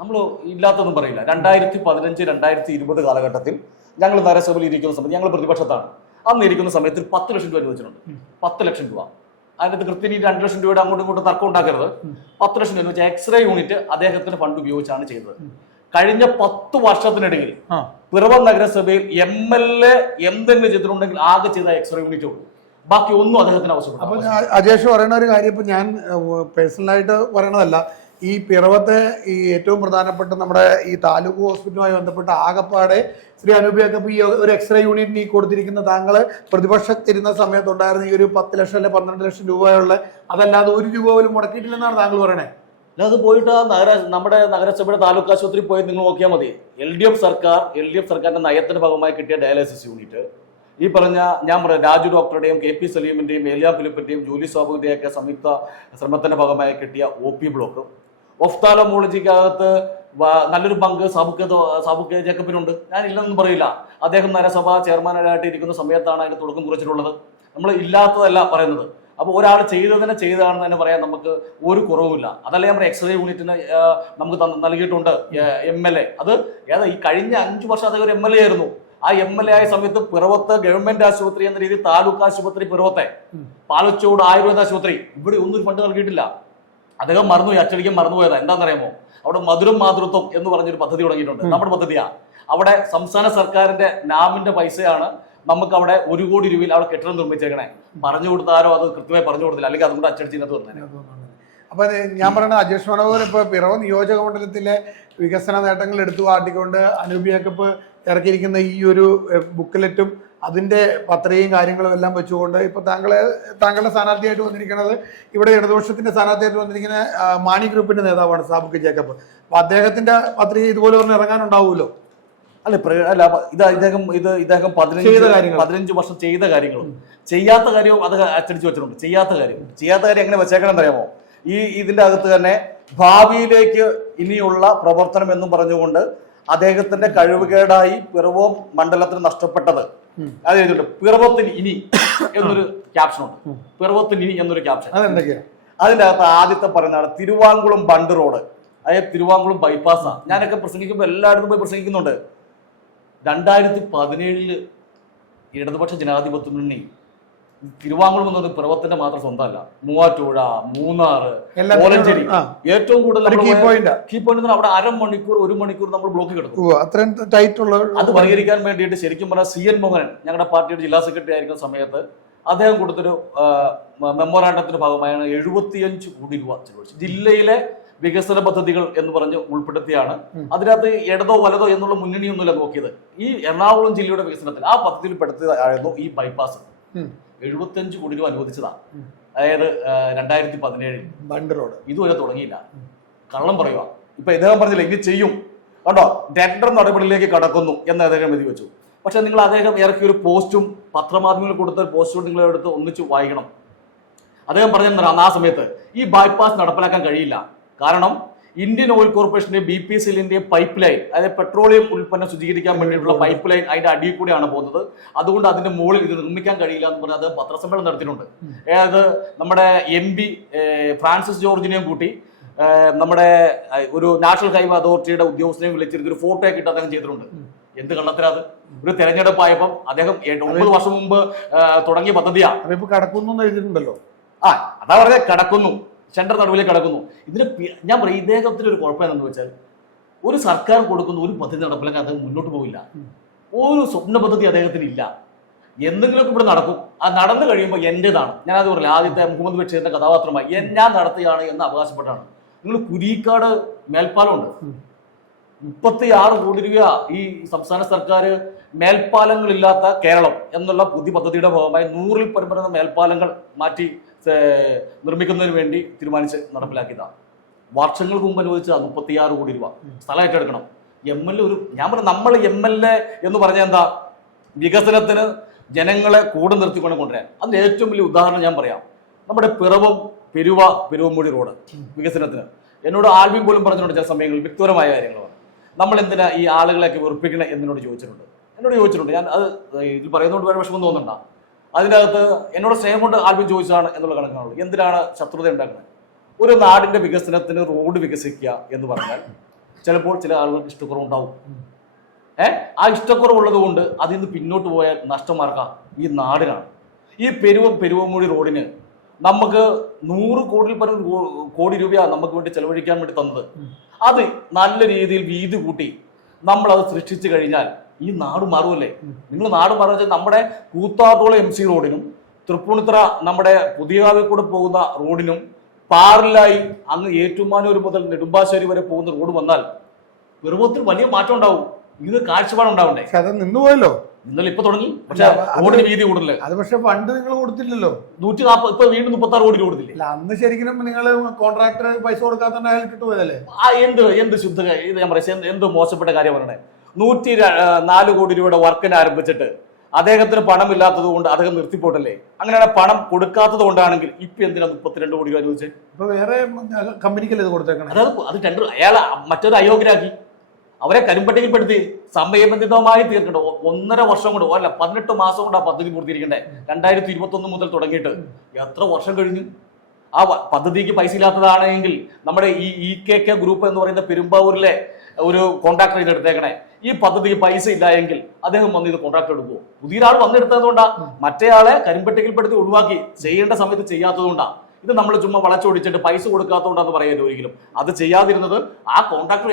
നമ്മൾ ഇല്ലാത്തൊന്നും പറയില്ല. 2015-2020 കാലഘട്ടത്തിൽ ഞങ്ങൾ നഗരസഭയിൽ ഇരിക്കുന്ന സമയത്ത് ഞങ്ങൾ പ്രതിപക്ഷത്താണ്. അന്ന് ഇരിക്കുന്ന സമയത്ത് 10 ലക്ഷം രൂപ അനുവദിച്ചിട്ടുണ്ട്. 10 ലക്ഷം രൂപ. അതിനകത്ത് കൃത്യം 2 ലക്ഷം രൂപയുടെ അങ്ങോട്ടും ഇങ്ങോട്ടും തർക്കം ഉണ്ടാക്കരുത്. 10 ലക്ഷം രൂപ എക്സ്റേ യൂണിറ്റ് അദ്ദേഹത്തിന്റെ ഫണ്ട് ഉപയോഗിച്ചാണ് ചെയ്തത്. കഴിഞ്ഞ 10 വർഷത്തിനിടയിൽ പിറവം നഗരസഭയിൽ MLA എന്തെങ്കിലും ചെയ്തിട്ടുണ്ടെങ്കിൽ ആകെ ചെയ്ത എക്സ്റേ യൂണിറ്റ് ഉള്ളൂ. ബാക്കി ഒന്നും അദ്ദേഹത്തിന് ആവശ്യപ്പെട്ടു. അപ്പൊ അജേഷ് പറയുന്ന ഒരു കാര്യം, ഇപ്പൊ ഞാൻ പേഴ്സണലായിട്ട് പറയണതല്ല, ഈ പിറവത്തെ ഈ ഏറ്റവും പ്രധാനപ്പെട്ട നമ്മുടെ ഈ താലൂക്ക് ഹോസ്പിറ്റലുമായി ബന്ധപ്പെട്ട ആകപ്പാടെ ശ്രീ അനൂപ് ജേക്കബ് ഈ ഒരു എക്സ്റേ യൂണിറ്റിന് ഈ കൊടുത്തിരിക്കുന്ന താങ്കള് പ്രതിപക്ഷത്തിരുന്ന സമയത്തുണ്ടായിരുന്ന ഈ ഒരു 10 ലക്ഷം അല്ലെ 12 ലക്ഷം രൂപയുള്ള അതല്ലാതെ 1 രൂപ പോലും മുടക്കിയിട്ടില്ലെന്നാണ് താങ്കൾ പറയണേ. അത് പോയിട്ട് നമ്മുടെ നഗരസഭയുടെ താലൂക്ക് ആശുപത്രി പോയി നിങ്ങൾ നോക്കിയാൽ മതി. LDF സർക്കാരിന്റെ നയത്തിന്റെ ഭാഗമായി കിട്ടിയ ഡയാലിസിസ് യൂണിറ്റ്, ഈ പറഞ്ഞ ഞാൻ പറയാം രാജു ഡോക്ടറുടെയും KP സലീമിന്റെയും ഏലിയ ഫിലിപ്പിന്റെയും ജൂലി സാബുവിന്റെയും ഒക്കെ സംയുക്ത ശ്രമത്തിന്റെ ഭാഗമായി കിട്ടിയ OP ബ്ലോക്ക്, ഒഫ്താലോമോളജിക്കകത്ത് നല്ലൊരു പങ്ക് സാബുക്ക് ജേക്കബിനുണ്ട്. ഞാൻ ഇല്ലെന്നും പറയില്ല. അദ്ദേഹം നഗരസഭ ചെയർമാനായിട്ട് ഇരിക്കുന്ന സമയത്താണ് അതിന് തുടക്കം കുറിച്ചിട്ടുള്ളത്. നമ്മൾ ഇല്ലാത്തതല്ല പറയുന്നത്. അപ്പോൾ ഒരാൾ ചെയ്തതാണെന്ന് തന്നെ പറയാൻ നമുക്ക് ഒരു കുറവുമില്ല. അതല്ല ഞാൻ പറയാം, എക്സ്റേ യൂണിറ്റിന് നമുക്ക് നൽകിയിട്ടുണ്ട് MLA. അത് ഈ കഴിഞ്ഞ 5 വർഷം അദ്ദേഹം ഒരു MLA ആയിരുന്നു. ആ MLA ആയ സമയത്ത് പിറവത്ത് ഗവൺമെന്റ് ആശുപത്രി എന്ന രീതിയിൽ താലൂക്ക് ആശുപത്രി പിറവത്തെ, പാലച്ചോട് ആയുർവേദ ആശുപത്രി, ഇവിടെ ഒന്നും ഫണ്ട് നൽകിയിട്ടില്ല. അദ്ദേഹം മറന്നുപോയി, അച്ചടിക്കാൻ മറന്നുപോയതാ. എന്താണെന്നറിയാമോ? അവിടെ മധുരം മാതൃത്വം എന്ന് പറഞ്ഞൊരു പദ്ധതി തുടങ്ങിയിട്ടുണ്ട്. നമ്മുടെ പദ്ധതിയാ. അവിടെ സംസ്ഥാന സർക്കാരിന്റെ നാമിന്റെ പൈസയാണ് നമുക്ക് അവിടെ 1 കോടി രൂപയിൽ അവിടെ കെട്ടിടം നിർമ്മിച്ചേക്കണേ. പറഞ്ഞു കൊടുത്താരോ അത് കൃത്യമായി പറഞ്ഞു കൊടുത്തില്ല, അല്ലെങ്കിൽ അതുകൊണ്ട് അച്ചടിച്ചിനകത്ത് വന്നേ. അപ്പൊ ഞാൻ പറയുന്നത്, അജേഷ് മനോഹർ ഇപ്പൊ പിറവം നിയോജക മണ്ഡലത്തിലെ വികസന നേട്ടങ്ങൾ എടുത്തു കാട്ടിക്കൊണ്ട് അനൂപ് ജേക്കബ് ഇറക്കിയിരിക്കുന്ന ഈ ഒരു ബുക്ക്ലെറ്റും അതിന്റെ പത്രികയും കാര്യങ്ങളും എല്ലാം വെച്ചുകൊണ്ട് ഇപ്പൊ താങ്കളുടെ സ്ഥാനാർത്ഥിയായിട്ട് വന്നിരിക്കുന്നത്, ഇവിടെ ഇടതുപക്ഷത്തിന്റെ സ്ഥാനാർത്ഥിയായിട്ട് വന്നിരിക്കുന്ന മാണി ഗ്രൂപ്പിന്റെ നേതാവാണ് സാബുക്ക് ജേക്കബ്. അപ്പൊ അദ്ദേഹത്തിന്റെ പത്രിക ഇതുപോലെ പറഞ്ഞ് ഇറങ്ങാനുണ്ടാവുമല്ലോ. അല്ല, ഇദ്ദേഹം 15 വർഷം ചെയ്ത കാര്യങ്ങളും ചെയ്യാത്ത കാര്യവും അത് അച്ചടിച്ചു വെച്ചിട്ടുണ്ട്. ചെയ്യാത്ത കാര്യം എങ്ങനെ വെച്ചേക്കണം അറിയാമോ? ഇതിന്റെ അകത്ത് തന്നെ ഭാവിയിലേക്ക് ഇനിയുള്ള പ്രവർത്തനം എന്നും പറഞ്ഞുകൊണ്ട് അദ്ദേഹത്തിന്റെ കഴിവുകേടായി പിറവം മണ്ഡലത്തിന് നഷ്ടപ്പെട്ടത് അത് എഴുതിയിട്ടുണ്ട്. പിറവത്തിന് ഇനി എന്നൊരു ക്യാപ്ഷനുണ്ട്. പിറവത്തിന് ഇനി എന്നൊരു ക്യാപ്ഷൻ. അതിന്റെ അകത്ത് ആദ്യത്തെ പറയുന്നതാണ് തിരുവാങ്കുളം ബണ്ട് റോഡ്, അതായത് തിരുവാങ്കുളം ബൈപ്പാസാ. ഞാനൊക്കെ പ്രസംഗിക്കുമ്പോൾ എല്ലായിടത്തും പോയി പ്രസംഗിക്കുന്നുണ്ട്. 2017 ഇടതുപക്ഷ ജനാധിപത്യ മുന്നണി തിരുവാങ്കുളം എന്ന് പറഞ്ഞ പിറവത്തിന്റെ മാത്രം സ്വന്തമല്ല, മൂവാറ്റുപുഴ, മൂന്നാറ്, കോലഞ്ചേരി ഏറ്റവും കൂടുതൽ കീ പോയിന്റ് അവിടെ 1/2 മണിക്കൂർ 1 മണിക്കൂർ നമ്മൾ ബ്ലോക്ക് കിടക്കും. അത് പരിഹരിക്കാൻ വേണ്ടിയിട്ട് ശരിക്കും പറഞ്ഞാൽ CN മോഹനൻ ഞങ്ങളുടെ പാർട്ടിയുടെ ജില്ലാ സെക്രട്ടറി ആയിരിക്കുന്ന സമയത്ത് അദ്ദേഹം കൊടുത്തൊരു മെമ്മോറാണ്ടത്തിന്റെ ഭാഗമായാണ് 75 കോടി രൂപ ചെലവഴിച്ചു. ജില്ലയിലെ വികസന പദ്ധതികൾ എന്ന് പറഞ്ഞ് ഉൾപ്പെടുത്തിയാണ്. അതിനകത്ത് ഇടതോ വലതോ എന്നുള്ള മുന്നണിയൊന്നുമില്ല നോക്കിയത്. ഈ എറണാകുളം ജില്ലയുടെ വികസനത്തിൽ ആ പദ്ധതിയിൽ പെടുത്തിയതായിരുന്നു ഈ ബൈപ്പാസ്. 75 കോടി രൂപ അനുവദിച്ചതാണ്. അതായത് 2017 ബണ്ട് റോഡ് ഇതുവരെ തുടങ്ങിയില്ല. കള്ളം പറയുക. ഇപ്പൊ ഇദ്ദേഹം പറഞ്ഞില്ല ഇനി ചെയ്യും, കണ്ടോ ടെൻഡർ നടപടിയിലേക്ക് കടക്കുന്നു എന്ന് അദ്ദേഹം എഴുതി വെച്ചു. പക്ഷെ നിങ്ങൾ അദ്ദേഹം ഇറക്കിയ ഒരു പോസ്റ്റും പത്രമാധ്യമങ്ങളിൽ കൊടുത്ത ഒരു പോസ്റ്റും നിങ്ങൾ എടുത്ത് ഒന്നിച്ച് വായിക്കണം. അദ്ദേഹം പറഞ്ഞെന്താണ് ആ സമയത്ത് ഈ ബൈപ്പാസ് നടപ്പിലാക്കാൻ കഴിയില്ല. കാരണം ഇന്ത്യൻ ഓയിൽ കോർപ്പറേഷന്റെ BPCLന്റെ പൈപ്പ് ലൈൻ, അതായത് പെട്രോളിയം ഉൽപ്പന്നം ശുചീകരിക്കാൻ വേണ്ടിയിട്ടുള്ള പൈപ്പ് ലൈൻ അതിന്റെ അടിയിൽ കൂടെയാണ് പോകുന്നത്. അതുകൊണ്ട് അതിന്റെ മുകളിൽ ഇത് നിർമ്മിക്കാൻ കഴിയില്ല എന്ന് പറഞ്ഞ് അത് പത്രസമ്മേളനം നടത്തിയിട്ടുണ്ട്. അതായത് നമ്മുടെ MP ഫ്രാൻസിസ് ജോർജിനെയും കൂട്ടി നമ്മുടെ ഒരു നാഷണൽ ഹൈവേ അതോറിറ്റിയുടെ ഉദ്യോഗസ്ഥനെയും വിളിച്ചിരുത്തി ഒരു ഫോട്ടോ ഒക്കെ ഇട്ട് അദ്ദേഹം ചെയ്തിട്ടുണ്ട്. എന്ത് കള്ളത്തിനത്? ഒരു തെരഞ്ഞെടുപ്പായപ്പം അദ്ദേഹം 9 വർഷം മുമ്പ് തുടങ്ങിയ പദ്ധതിയാ. കടക്കുന്നു എഴുതിയിട്ടുണ്ടല്ലോ. അതാ പറഞ്ഞ കടക്കുന്നു, സെൻട്രൽ നടുവിലേക്ക് കടക്കുന്നു. ഇതിന് ഞാൻ പറയും ഇദ്ദേഹത്തിന് ഒരു കുഴപ്പം എന്താണെന്ന് വെച്ചാൽ ഒരു സർക്കാർ കൊടുക്കുന്ന ഒരു പദ്ധതി നടപ്പിലാക്കാൻ അദ്ദേഹം മുന്നോട്ട് പോവില്ല. ഒരു സ്വപ്ന പദ്ധതി അദ്ദേഹത്തിന് ഇല്ല. എന്തെങ്കിലുമൊക്കെ ഇവിടെ നടക്കും. അത് നടന്നു കഴിയുമ്പോൾ എന്റേതാണ്. ഞാൻ അത് പറയില്ല, ആദ്യത്തെ മുഹമ്മദ് ബഷീറിന്റെ കഥാപാത്രമായി ഞാൻ നടത്തുകയാണ് എന്ന് അവകാശപ്പെട്ടാണ്. നിങ്ങൾ കുരീക്കാട് മേൽപ്പാലമുണ്ട്, 36 കോടി രൂപ ഈ സംസ്ഥാന സർക്കാർ മേൽപ്പാലങ്ങളില്ലാത്ത കേരളം എന്നുള്ള പുതിയ പദ്ധതിയുടെ ഭാഗമായി 100-ൽ പരമ്പര മേൽപ്പാലങ്ങൾ മാറ്റി നിർമ്മിക്കുന്നതിന് വേണ്ടി തീരുമാനിച്ച് നടപ്പിലാക്കിയതാണ്. വർഷങ്ങൾക്ക് മുമ്പ് അനുവദിച്ചതാണ് 36 കോടി രൂപ. സ്ഥലം ഏറ്റെടുക്കണം. ഞാൻ പറഞ്ഞ നമ്മൾ MLA എന്ന് പറഞ്ഞാൽ എന്താ? വികസനത്തിന് ജനങ്ങളെ കൂടെ നിർത്തിക്കൊണ്ട് കൊണ്ടുവരാൻ. അതിന് ഏറ്റവും വലിയ ഉദാഹരണം ഞാൻ പറയാം. നമ്മുടെ പെരുവമൂടി റോഡ് വികസനത്തിന് എന്നോട് ആൽവിൻ പോലും പറഞ്ഞിട്ടുണ്ട് ചില സമയങ്ങളിൽ വ്യക്തിപരമായ കാര്യങ്ങൾ. നമ്മൾ എന്തിനാ ഈ ആളുകളെയൊക്കെ വെറുപ്പിക്കണേ എന്നോട് ചോദിച്ചിട്ടുണ്ട്. ഞാൻ അത് ഇത് പറയുന്നതുകൊണ്ട് വേറെ വിഷമം തോന്നുന്നുണ്ടാ. അതിനകത്ത് എന്നോട് സ്നേഹം കൊണ്ട് ആൽവിൻ ചോദിച്ചതാണ് എന്നുള്ള കണക്കാണുള്ളൂ. എന്തിനാണ് ശത്രുത ഉണ്ടാക്കുന്നത്? ഒരു നാടിന്റെ വികസനത്തിന് റോഡ് വികസിക്കുക എന്ന് പറഞ്ഞാൽ ചിലപ്പോൾ ചില ആളുകൾക്ക് ഇഷ്ടക്കുറവുണ്ടാവും. ആ ഇഷ്ടക്കുറവുള്ളത് കൊണ്ട് അതിൽ നിന്ന് പിന്നോട്ട് പോയാൽ നഷ്ടമാർക്കാം ഈ നാടിനാണ്. ഈ പെരുവമൂടി റോഡിന് നമുക്ക് 100 കോടി രൂപയാണ് നമുക്ക് വേണ്ടി ചെലവഴിക്കാൻ വേണ്ടി തന്നത്. അത് നല്ല രീതിയിൽ വീതി കൂട്ടി നമ്മൾ അത് സൃഷ്ടിച്ചു കഴിഞ്ഞാൽ ഈ നാട് മാറുമല്ലേ? നിങ്ങൾ നാട് മാറുക നമ്മുടെ കൂത്താട്ടോളം MC റോഡിനും തൃപ്പൂണിത്തുറ നമ്മുടെ പുതിയകാവിൽ കൂടെ പോകുന്ന റോഡിനും പാരലായി അങ്ങ് ഏറ്റുമാനൂർ മുതൽ നെടുമ്പാശ്ശേരി വരെ പോകുന്ന റോഡ് വന്നാൽ പിറവത്തിൽ വലിയ മാറ്റം ഉണ്ടാവും. ഇത് കാഴ്ചപ്പാടുണ്ടാവണ്ടേ? അത് നിന്നുപോയല്ലോ. ഇന്നലെ ഇപ്പൊ തുടങ്ങി. പക്ഷെ റോഡിന് വീതി കൂടുതൽ. അത് പക്ഷെ ഫണ്ട് നിങ്ങൾ കൊടുത്തില്ലല്ലോ. 140 ഇപ്പൊ വീണ്ടും 36 കോടി കൊടുത്തില്ല. അന്ന് ശരിക്കും നിങ്ങൾ കോൺട്രാക്ടർ പൈസ കൊടുക്കാത്ത കിട്ടുപോയതല്ലേ? എന്ത് ശുദ്ധ ഇത് ഞാൻ പറയാം. എന്ത് മോശപ്പെട്ട കാര്യം പറയണേ. 104 കോടി രൂപയുടെ വർക്കിന് ആരംഭിച്ചിട്ട് അദ്ദേഹത്തിന് പണമില്ലാത്തത് കൊണ്ട് അദ്ദേഹം നിർത്തിപ്പോട്ടല്ലേ? അങ്ങനെയാണ് പണം കൊടുക്കാത്തത് കൊണ്ടാണെങ്കിൽ ഇപ്പൊ എന്തിനാ 32 കോടി രൂപ ചോദിച്ചത്? ഇപ്പൊ വേറെ കമ്പനിക്കല്ലേ ഇത് കൊടുത്തേക്കണം? അത് ടെൻഡർ അയാൾ മറ്റൊരു അയോഗ്യരാക്കി അവരെ കരിമ്പട്ടികപ്പെടുത്തി സമയബന്ധിതമായി തീർക്കട്ടെ. 1.5 വർഷം കൊണ്ട് അല്ല 18 മാസം കൊണ്ട് ആ പദ്ധതി പൂർത്തീകരിക്കണ്ടേ? 2021 മുതൽ തുടങ്ങിയിട്ട് എത്ര വർഷം കഴിഞ്ഞു? ആ പദ്ധതിക്ക് പൈസ ഇല്ലാത്തതാണെങ്കിൽ നമ്മുടെ ഈ EKK ഗ്രൂപ്പ് എന്ന് പറയുന്ന പെരുമ്പാവൂരിലെ ഒരു കോൺട്രാക്ടർ ഇതെടുത്തേക്കണേ. ഈ പദ്ധതിക്ക് പൈസ ഇല്ല എങ്കിൽ അദ്ദേഹം വന്ന് ഇത് കോൺട്രാക്ട് എടുക്കുമോ? പുതിയൊരാൾ വന്നെടുത്തത് കൊണ്ടാ. മറ്റേയാളെ കരിമ്പട്ടികപ്പെടുത്തി ഒഴിവാക്കി ചെയ്യേണ്ട സമയത്ത് ചെയ്യാത്തത് കൊണ്ടാ. ഇത് നമ്മൾ ചുമ്മാ വളച്ചൊടിച്ചിട്ട് പൈസ കൊടുക്കാത്തതുകൊണ്ടാന്ന് പറയല്ലോ ഒരിക്കലും. അത് ചെയ്യാതിരുന്നത് ആ കോൺട്രാക്ടർ.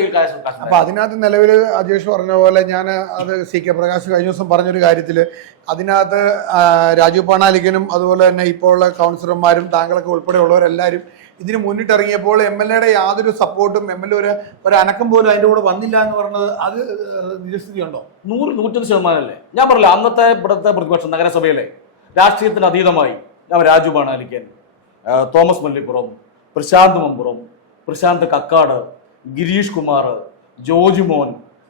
അപ്പൊ അതിനകത്ത് നിലവിൽ അജേഷ് പറഞ്ഞ പോലെ ഞാൻ അത് CK പ്രകാശ് കഴിഞ്ഞ ദിവസം പറഞ്ഞൊരു കാര്യത്തില് അതിനകത്ത് രാജീവ് പണാലിക്കനും അതുപോലെ തന്നെ ഇപ്പോൾ ഉള്ള കൗൺസിലർമാരും താങ്കളൊക്കെ ഉൾപ്പെടെയുള്ളവരെല്ലാവരും ഇതിന് മുന്നിട്ടിറങ്ങിയപ്പോൾ MLA യാതൊരു സപ്പോർട്ടും ഒരു അനക്കം പോലും അതിന്റെ കൂടെ വന്നില്ല എന്ന് പറഞ്ഞത് അത് നിജസ്ഥിതി ഉണ്ടോ? 100% ഞാൻ പറഞ്ഞില്ല. അന്നത്തെ ഇവിടുത്തെ പ്രതിപക്ഷം നഗരസഭയിലെ രാഷ്ട്രീയത്തിന് അതീതമായി ഞാൻ രാജു പണാലിക്കൻ, തോമസ് മല്ലിപ്പുറം, പ്രശാന്ത് മമ്പുറം, പ്രശാന്ത് കക്കാട്, ഗിരീഷ് കുമാർ, ജോജി മോൻ,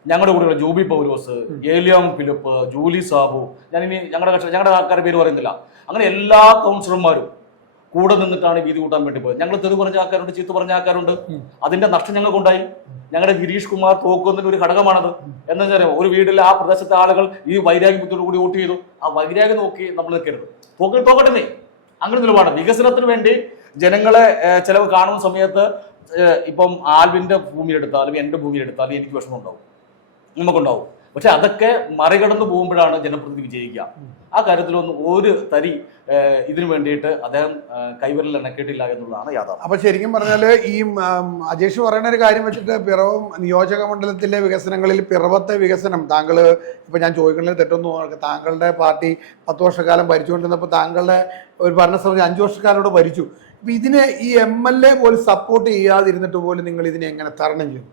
ഞങ്ങളുടെ കൂടെയുള്ള ജോബി പൗലോസ്, ഏലിയാം ഫിലിപ്പ്, ജൂലി സാബു, ഞാനിനി ഞങ്ങളുടെ ആൾക്കാരുടെ പേര് പറയുന്നില്ല. അങ്ങനെ എല്ലാ കൗൺസിലർമാരും കൂടെ നിന്നിട്ടാണ് വീതി കൂട്ടാൻ വേണ്ടി പോയത്. ഞങ്ങൾ തെറി പറഞ്ഞ ആൾക്കാരുണ്ട്, ചീത്ത പറഞ്ഞ ആൾക്കാരുണ്ട്. അതിന്റെ നഷ്ടം ഞങ്ങൾക്കുണ്ടായി. ഞങ്ങളുടെ ഗിരീഷ് കുമാർ തോക്കുന്നതിന് ഒരു ഘടകമാണത്. എന്താ വെച്ചാൽ ഒരു വീട്ടിൽ ആ പ്രദേശത്തെ ആളുകൾ ഈ വൈരാഗ്യത്തോടു കൂടി വോട്ട് ചെയ്തു. ആ വൈരാഗ്യം നോക്കി നമ്മൾ നിൽക്കരുത്. തോക്കട്ടെ. അങ്ങനെ നിലപാട് വികസനത്തിന് വേണ്ടി ജനങ്ങളെ ചെലവ് കാണുന്ന സമയത്ത് ഇപ്പം ആൽവിന്റെ ഭൂമി എടുത്താലും എന്റെ ഭൂമി എടുത്താലും എനിക്ക് വിഷമം ഉണ്ടാവും, നമുക്കുണ്ടാവും. പക്ഷെ അതൊക്കെ മറികടന്നു പോകുമ്പോഴാണ് ജനപ്രതിനിധി വിജയിക്കുക. ആ കാര്യത്തിലൊന്നും ഒരു തരി ഇതിനു വേണ്ടിയിട്ട് അദ്ദേഹം കൈവിരൽ എണ്ണക്കിട്ടില്ല എന്നുള്ളതാണ് യാഥാർത്ഥ്യം. അപ്പൊ ശരിക്കും പറഞ്ഞാല് ഈ അജേഷ് പറയുന്ന ഒരു കാര്യം വെച്ചിട്ട് പിറവം നിയോജക മണ്ഡലത്തിലെ വികസനങ്ങളിൽ പിറവത്തെ വികസനം താങ്കൾ ഇപ്പൊ ഞാൻ ചോദിക്കുന്നതിൽ തെറ്റൊന്നും, താങ്കളുടെ പാർട്ടി 10 വർഷക്കാലം ഭരിച്ചുകൊണ്ടിരുന്നപ്പോൾ താങ്കളുടെ ഒരു ഭരണസമിതി 5 വർഷക്കാലോട് ഭരിച്ചു. ഇപ്പൊ ഇതിനെ ഈ MLA പോലും സപ്പോർട്ട് ചെയ്യാതിരുന്നിട്ട് പോലും നിങ്ങൾ ഇതിനെ എങ്ങനെ തരണം ചെയ്തു?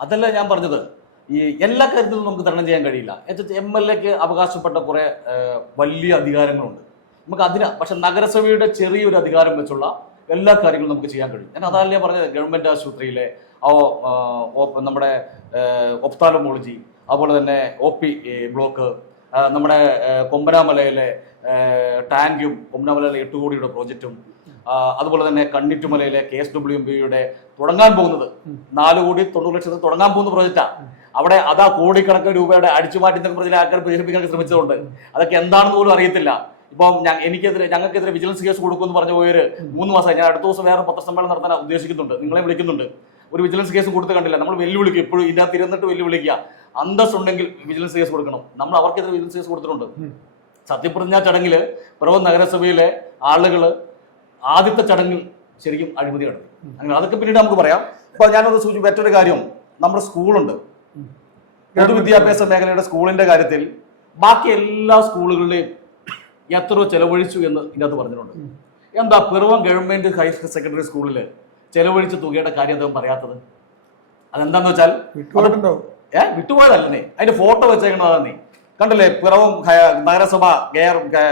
അതല്ല ഞാൻ പറഞ്ഞത്. ഈ എല്ലാ കാര്യത്തിലും നമുക്ക് തരണം ചെയ്യാൻ കഴിയില്ല. MLAക്ക് അവകാശപ്പെട്ട കുറെ വലിയ അധികാരങ്ങളുണ്ട് നമുക്ക്. പക്ഷെ നഗരസഭയുടെ ചെറിയൊരു അധികാരം വെച്ചുള്ള എല്ലാ കാര്യങ്ങളും നമുക്ക് ചെയ്യാൻ കഴിയും. ഞാൻ അതാണ് ഞാൻ പറഞ്ഞത്. ഗവൺമെന്റ് ആശുപത്രിയിലെ നമ്മുടെ ഒപ്താലമോളജി, അതുപോലെ തന്നെ OP ബ്ലോക്ക്, നമ്മുടെ കൊമ്പനാമലയിലെ ടാങ്കും കൊമ്പനാമലയിലെ 8 കോടിയുടെ പ്രോജക്റ്റും, അതുപോലെ തന്നെ കണ്ണിറ്റുമലയിലെ KSWMBയുടെ തുടങ്ങാൻ പോകുന്നത് 4 കോടി 90 ലക്ഷത്തിൽ തുടങ്ങാൻ പോകുന്ന പ്രോജക്റ്റാണ്. അവിടെ അതാ കോടിക്കണക്കിന് രൂപയുടെ അടിച്ചുമാറ്റി പറഞ്ഞ ആൾക്കാർ പ്രചരിപ്പിക്കാൻ ശ്രമിച്ചതുകൊണ്ട് അതൊക്കെ എന്താണെന്ന് പോലും അറിയത്തില്ല. ഇപ്പം ഞങ്ങൾക്കെതിരെ വിജിലൻസ് കേസ് കൊടുക്കുമെന്ന് പറഞ്ഞു പോയൊരു 3 മാസമായി. ഞാൻ അടുത്ത ദിവസം വേറെ പത്രസമ്മേളനം നടത്താൻ ഉദ്ദേശിക്കുന്നുണ്ട്. നിങ്ങളെ വിളിക്കുന്നുണ്ട്. ഒരു വിജിലൻസ് കേസ് കൊടുത്ത് കണ്ടില്ല. നമ്മൾ വെല്ലുവിളിക്കും. ഇപ്പോഴും ഇതിനകത്ത് ഇരുന്നിട്ട് വെല്ലുവിളിക്കുക. അന്തസ്സുണ്ടെങ്കിൽ വിജിലൻസ് കേസ് കൊടുക്കണം. നമ്മൾ അവർക്കെതിരെ വിജിലൻസ് കേസ് കൊടുത്തിട്ടുണ്ട്. സത്യപ്രതിജ്ഞാ ചടങ്ങിൽ പിറവം നഗരസഭയിലെ ആളുകൾ ആദ്യത്തെ ചടങ്ങിൽ ശരിക്കും അഴിമതി നടന്നു. അങ്ങനെ അതൊക്കെ പിന്നീട് നമുക്ക് പറയാം. ഇപ്പൊ ഞാനത് സൂചിപ്പിച്ച മറ്റൊരു കാര്യം, നമ്മുടെ സ്കൂളുണ്ട്, പൊതുവിദ്യാഭ്യാസ മേഖലയുടെ സ്കൂളിന്റെ കാര്യത്തിൽ ബാക്കി എല്ലാ സ്കൂളുകളിലെയും എത്ര ചെലവഴിച്ചു എന്ന് ഇതിനകത്ത് പറഞ്ഞിട്ടുണ്ട്. എന്താ പിറവം ഗവൺമെന്റ് ഹയർ സെക്കൻഡറി സ്കൂളിൽ ചെലവഴിച്ച തുകയുടെ കാര്യം അദ്ദേഹം പറയാത്തത്? അതെന്താന്ന് വെച്ചാൽ വിട്ടുപോയതല്ലേ, അതിന്റെ ഫോട്ടോ വെച്ചേക്കണതാ. നീ കണ്ടില്ലേ പിറവം നഗരസഭ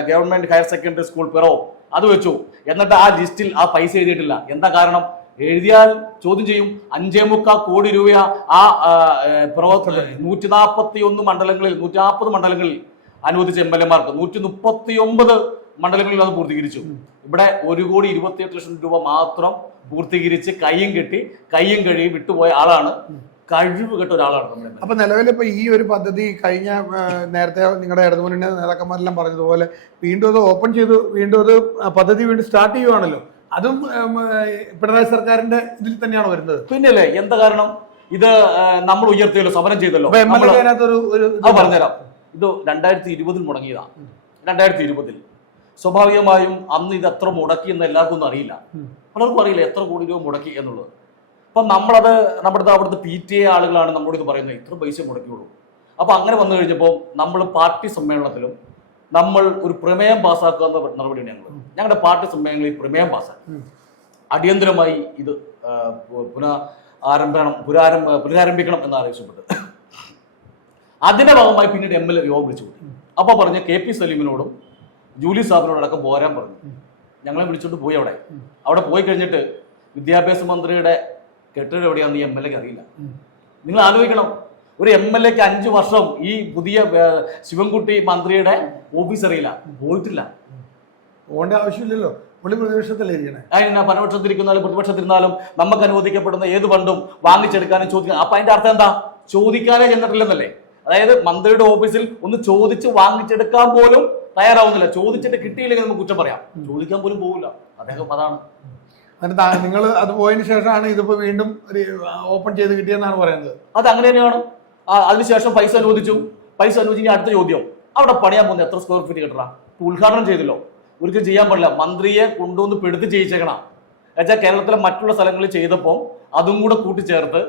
government higher secondary school Piravam അത് വെച്ചു. എന്നിട്ട് ആ ലിസ്റ്റിൽ ആ പൈസ എഴുതിയിട്ടില്ല. എന്താ കാരണം? എഴുതിയാൽ ചോദ്യം ചെയ്യും. 5.25 കോടി രൂപ ആ 141 മണ്ഡലങ്ങളിൽ 140 മണ്ഡലങ്ങളിൽ അനുവദിച്ച MLA-മാർക്ക് 139 മണ്ഡലങ്ങളിൽ അത് പൂർത്തീകരിച്ചു. ഇവിടെ 1,28,00,000 രൂപ മാത്രം പൂർത്തീകരിച്ച് കയ്യും കെട്ടി കയ്യും കഴുകി വിട്ടുപോയ ആളാണ്, കഴിവ് കെട്ട ഒരാളാണ്. അപ്പൊ നിലവിൽ ഇപ്പൊ ഈ ഒരു പദ്ധതി കഴിഞ്ഞ നേരത്തെ നിങ്ങളുടെ ഇടതുമുന്നണി നേതാക്കന്മാരെല്ലാം പറഞ്ഞതുപോലെ വീണ്ടും അത് ഓപ്പൺ ചെയ്ത് വീണ്ടും അത് പദ്ധതി വീണ്ടും സ്റ്റാർട്ട് ചെയ്യുവാണല്ലോ. അതും പിണറായി സർക്കാരിന്റെ ഇതിൽ തന്നെയാണ് വരുന്നത്. പിന്നല്ലേ, എന്താ കാരണം? ഇത് നമ്മൾ ഉയർത്തിയല്ലോ, സമരം ചെയ്തല്ലോ. പറഞ്ഞുതരാം. ഇത് 2020 മുടങ്ങിയതാണ്. 2020 സ്വാഭാവികമായും അന്ന് ഇത് എത്ര മുടക്കി എന്ന് എല്ലാവർക്കും ഒന്നും അറിയില്ല. പലർക്കും അറിയില്ല എത്ര കോടി രൂപ മുടക്കി എന്നുള്ളത്. അപ്പം നമ്മളത് അവിടുത്തെ PTA ആളുകളാണ് നമ്മോട് ഇത് പറയുന്നത്, ഇത്ര പൈസ മുടക്കിയുള്ളൂ. അപ്പൊ അങ്ങനെ വന്നു കഴിഞ്ഞപ്പോൾ നമ്മൾ പാർട്ടി സമ്മേളനത്തിലും നമ്മൾ ഒരു പ്രമേയം പാസ്സാക്കുക എന്ന നടപടിയാണ് ഞങ്ങളുടെ പാർട്ടി സമ്മേളനങ്ങളിൽ പ്രമേയം പാസ്സാക്കി അടിയന്തരമായി ഇത് പുനരാരംഭിക്കണം എന്ന് ആവശ്യപ്പെട്ടു. അതിന്റെ ഭാഗമായി പിന്നീട് MLA യോഗം വിളിച്ചു കൂട്ടി. അപ്പൊ പറഞ്ഞ് KP സലീമിനോടും ജൂലി സാബിനോടക്കം പോരാൻ പറഞ്ഞു. ഞങ്ങളെ വിളിച്ചോണ്ട് പോയി. അവിടെ പോയി കഴിഞ്ഞിട്ട് വിദ്യാഭ്യാസ മന്ത്രിയുടെ കെട്ടിടം എവിടെയാണെന്ന് ഈ MLA-ക്ക് അറിയില്ല. നിങ്ങൾ ആലോചിക്കണം, ഒരു MLA-ക്ക് 5 വർഷം ഈ പുതിയ ശിവൻകുട്ടി മന്ത്രിയുടെ ഓഫീസ് അറിയില്ല, പോയിട്ടില്ല. പോകേണ്ട ആവശ്യമില്ലല്ലോ. അതിനാ പരപക്ഷത്തിരിക്കുന്നാലും പ്രതിപക്ഷത്തിരുന്നാലും നമുക്ക് അനുവദിക്കപ്പെടുന്ന ഏത് ഫണ്ടും വാങ്ങിച്ചെടുക്കാനും ചോദിക്കാൻ. അപ്പൊ അതിന്റെ അർത്ഥം എന്താ? ചോദിക്കാനേ ചെന്നിട്ടില്ലെന്നല്ലേ? അതായത് മന്ത്രിയുടെ ഓഫീസിൽ ഒന്ന് ചോദിച്ച് വാങ്ങിച്ചെടുക്കാൻ പോലും തയ്യാറാവുന്നില്ല. ചോദിച്ചിട്ട് കിട്ടിയില്ലെങ്കിൽ നമുക്ക് കുറ്റം പറയാം, ചോദിക്കാൻ പോലും പോകില്ല അദ്ദേഹം. അതാണ് നിങ്ങൾ അത് പോയതിനു ശേഷമാണ് ഇതിപ്പോ വീണ്ടും ഓപ്പൺ ചെയ്ത് കിട്ടിയെന്നാണ് പറയുന്നത്. അത് അങ്ങനെ തന്നെയാണ്. അതിനുശേഷം പൈസ അനുവദിച്ചു. പൈസ അനുവദിച്ച് അടുത്ത ചോദ്യം, അവിടെ പണിയാൻ പോകുന്ന എത്ര സ്ക്വയർ ഫീറ്റ് കിട്ടണം? ഉദ്ഘാടനം ചെയ്തല്ലോ, ഒരിക്കലും ചെയ്യാൻ പാടില്ല. മന്ത്രിയെ കൊണ്ടുവന്ന് പെടുത്തി ചെയ്യിച്ചേക്കണം. എന്നുവെച്ചാൽ കേരളത്തിലെ മറ്റുള്ള സ്ഥലങ്ങളിൽ ചെയ്തപ്പോൾ അതും കൂടെ കൂട്ടിച്ചേർത്ത്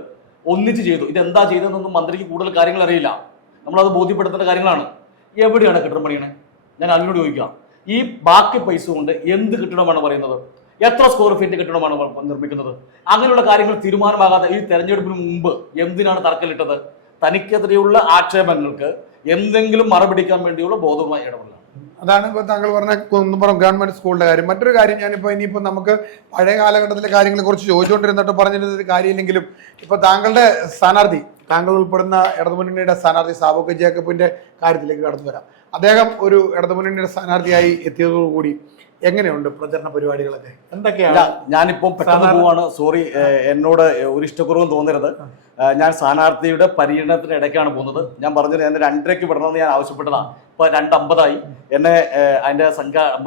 ഒന്നിച്ച് ചെയ്തു. ഇതെന്താ ചെയ്തതെന്നൊന്നും മന്ത്രിക്ക് കൂടുതൽ കാര്യങ്ങൾ അറിയില്ല. നമ്മളത് ബോധ്യപ്പെടുത്തേണ്ട കാര്യങ്ങളാണ്. എവിടെയാണ് കെട്ടിടം പണിയണേ? ഞാൻ അതിനോട് ചോദിക്കാം. ഈ ബാക്കി പൈസ കൊണ്ട് എന്ത് കെട്ടിടമാണ് പറയുന്നത്? എത്ര സ്ക്വയർ ഫീറ്റ് കെട്ടിടമാണ് നിർമ്മിക്കുന്നത്? അങ്ങനെയുള്ള കാര്യങ്ങൾ തീരുമാനമാകാതെ ഈ തെരഞ്ഞെടുപ്പിന് മുമ്പ് എന്തിനാണ് തർക്കലിട്ടത്? തനിക്കെതിരെയുള്ള ആക്ഷേപങ്ങൾക്ക് എന്തെങ്കിലും മറുപിടിക്കാൻ വേണ്ടിയുള്ള ബോധവുമായി ഇടപെടലാണ്. അതാണ് ഇപ്പോൾ താങ്കൾ പറഞ്ഞ കുന്നുംപുറം ഗവൺമെന്റ് സ്കൂളിന്റെ കാര്യം. മറ്റൊരു കാര്യം, ഇനിയിപ്പോൾ നമുക്ക് പഴയ കാലഘട്ടത്തിലെ കാര്യങ്ങളെ കുറിച്ച് ചോദിച്ചുകൊണ്ടിരുന്നിട്ട് പറഞ്ഞിരുന്നൊരു കാര്യമില്ലെങ്കിലും ഇപ്പോൾ താങ്കളുടെ സ്ഥാനാർത്ഥി, താങ്കൾ ഉൾപ്പെടുന്ന ഇടതുമുന്നണിയുടെ സ്ഥാനാർത്ഥി സാബുക്ക് ജേക്കബിന്റെ കാര്യത്തിലേക്ക് കടന്നു വരാം. അദ്ദേഹം ഒരു ഇടതുമുന്നണിയുടെ സ്ഥാനാർത്ഥിയായി എത്തിയതോടുകൂടി എങ്ങനെയുണ്ട് പ്രചരണ പരിപാടികളൊക്കെ? എന്തൊക്കെയാണ്? ഞാനിപ്പം പെട്ടെന്ന് പോവാണ്, സോറി, എന്നോട് ഒരു ഇഷ്ടക്കുറവും തോന്നരുത്. ഞാൻ സ്ഥാനാർത്ഥിയുടെ പര്യടനത്തിന് ഇടയ്ക്കാണ് പോകുന്നത്. ഞാൻ പറഞ്ഞത് എന്നെ 2:30 വിടണമെന്ന് ഞാൻ ആവശ്യപ്പെട്ടതാണ്. ഇപ്പൊ 2:50 എന്നെ അതിന്റെ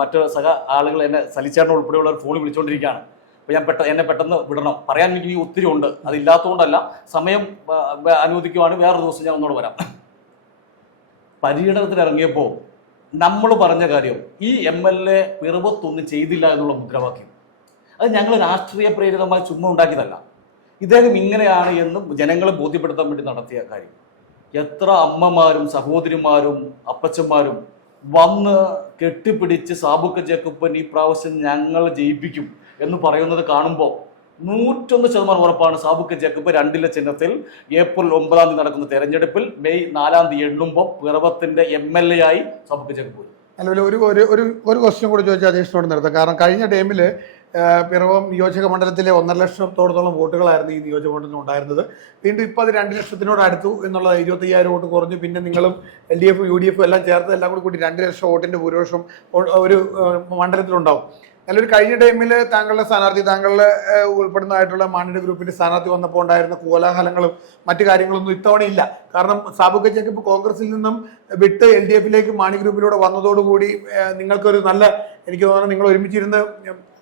മറ്റ് സഹ ആളുകൾ എന്നെ സലിച്ചേട്ടൻ ഉൾപ്പെടെയുള്ളവർ ഫോണിൽ വിളിച്ചുകൊണ്ടിരിക്കുകയാണ്. അപ്പൊ ഞാൻ എന്നെ പെട്ടെന്ന് വിടണം. പറയാൻ എനിക്ക് ഇനി ഒത്തിരി ഉണ്ട്. അതില്ലാത്തതുകൊണ്ടല്ല, സമയം അനുവദിക്കുവാണ് വേറൊരു ദിവസം ഞാൻ ഒന്നുകൂടെ വരാം. പര്യടനത്തിന് ഇറങ്ങിയപ്പോൾ നമ്മൾ പറഞ്ഞ കാര്യം, ഈ MLA പിറവത്തൊന്നും ചെയ്തില്ല എന്നുള്ള മുദ്രാവാക്യം, അത് ഞങ്ങൾ രാഷ്ട്രീയ പ്രേരിതമായി ചുമ്മാ ഉണ്ടാക്കിയതല്ല. ഇദ്ദേഹം ഇങ്ങനെയാണ് എന്ന് ജനങ്ങളെ ബോധ്യപ്പെടുത്താൻ വേണ്ടി നടത്തിയ കാര്യം. എത്ര അമ്മമാരും സഹോദരിമാരും അപ്പച്ചന്മാരും വന്ന് കെട്ടിപ്പിടിച്ച് സാബുക്ക് ജേക്കബൻ ഈ പ്രാവശ്യം ഞങ്ങൾ ജയിപ്പിക്കും എന്ന് പറയുന്നത് കാണുമ്പോൾ 101% ഉറപ്പാണ് സാബുക്ക് ജേക്കബ് 2 ചിഹ്നത്തിൽ ഏപ്രിൽ 9 നടക്കുന്ന തെരഞ്ഞെടുപ്പിൽ മെയ് 4 എണ്ണുമ്പോൾ പിറവത്തിന്റെ MLA ആയി സാബുക്ക് ജേക്കബ് പോയി. നിലവിൽ ഒരു ക്വസ്റ്റ്യൻ കൂടി ചോദിച്ചാൽ അധ്യക്ഷനോട് നിർത്താം. കാരണം കഴിഞ്ഞ ടൈമിൽ പിറവം നിയോജക മണ്ഡലത്തിലെ 1.5 ലക്ഷത്തോളം വോട്ടുകളായിരുന്നു ഈ നിയോജക മണ്ഡലത്തിൽ ഉണ്ടായിരുന്നത്. വീണ്ടും ഇപ്പോൾ അത് 2 ലക്ഷത്തിനോട് അടുത്തു എന്നുള്ളത്. 25,000 വോട്ട് കുറഞ്ഞു. പിന്നെ നിങ്ങളും LDF UDF എല്ലാം ചേർത്ത് എല്ലാം കൂടി 2 ലക്ഷം വോട്ടിന്റെ ഭൂരിപക്ഷം ഒരു മണ്ഡലത്തിലുണ്ടാവും. നല്ലൊരു കഴിഞ്ഞ ടൈമിൽ താങ്കളുടെ സ്ഥാനാർത്ഥി, താങ്കളുടെ ഉൾപ്പെടുന്നതായിട്ടുള്ള മാണിയുടെ ഗ്രൂപ്പിന്റെ സ്ഥാനാർത്ഥി വന്നപ്പോൾ ഉണ്ടായിരുന്ന കോലാഹലങ്ങളും മറ്റു കാര്യങ്ങളൊന്നും ഇത്തവണ ഇല്ല. കാരണം സാബുക്ക് ജേക്കബ് കോൺഗ്രസിൽ നിന്നും വിട്ട് LDF-ലേക്ക് മാണി ഗ്രൂപ്പിലൂടെ വന്നതോടുകൂടി നിങ്ങൾക്കൊരു നല്ല, എനിക്ക് തോന്നുന്നു നിങ്ങൾ ഒരുമിച്ചിരുന്ന്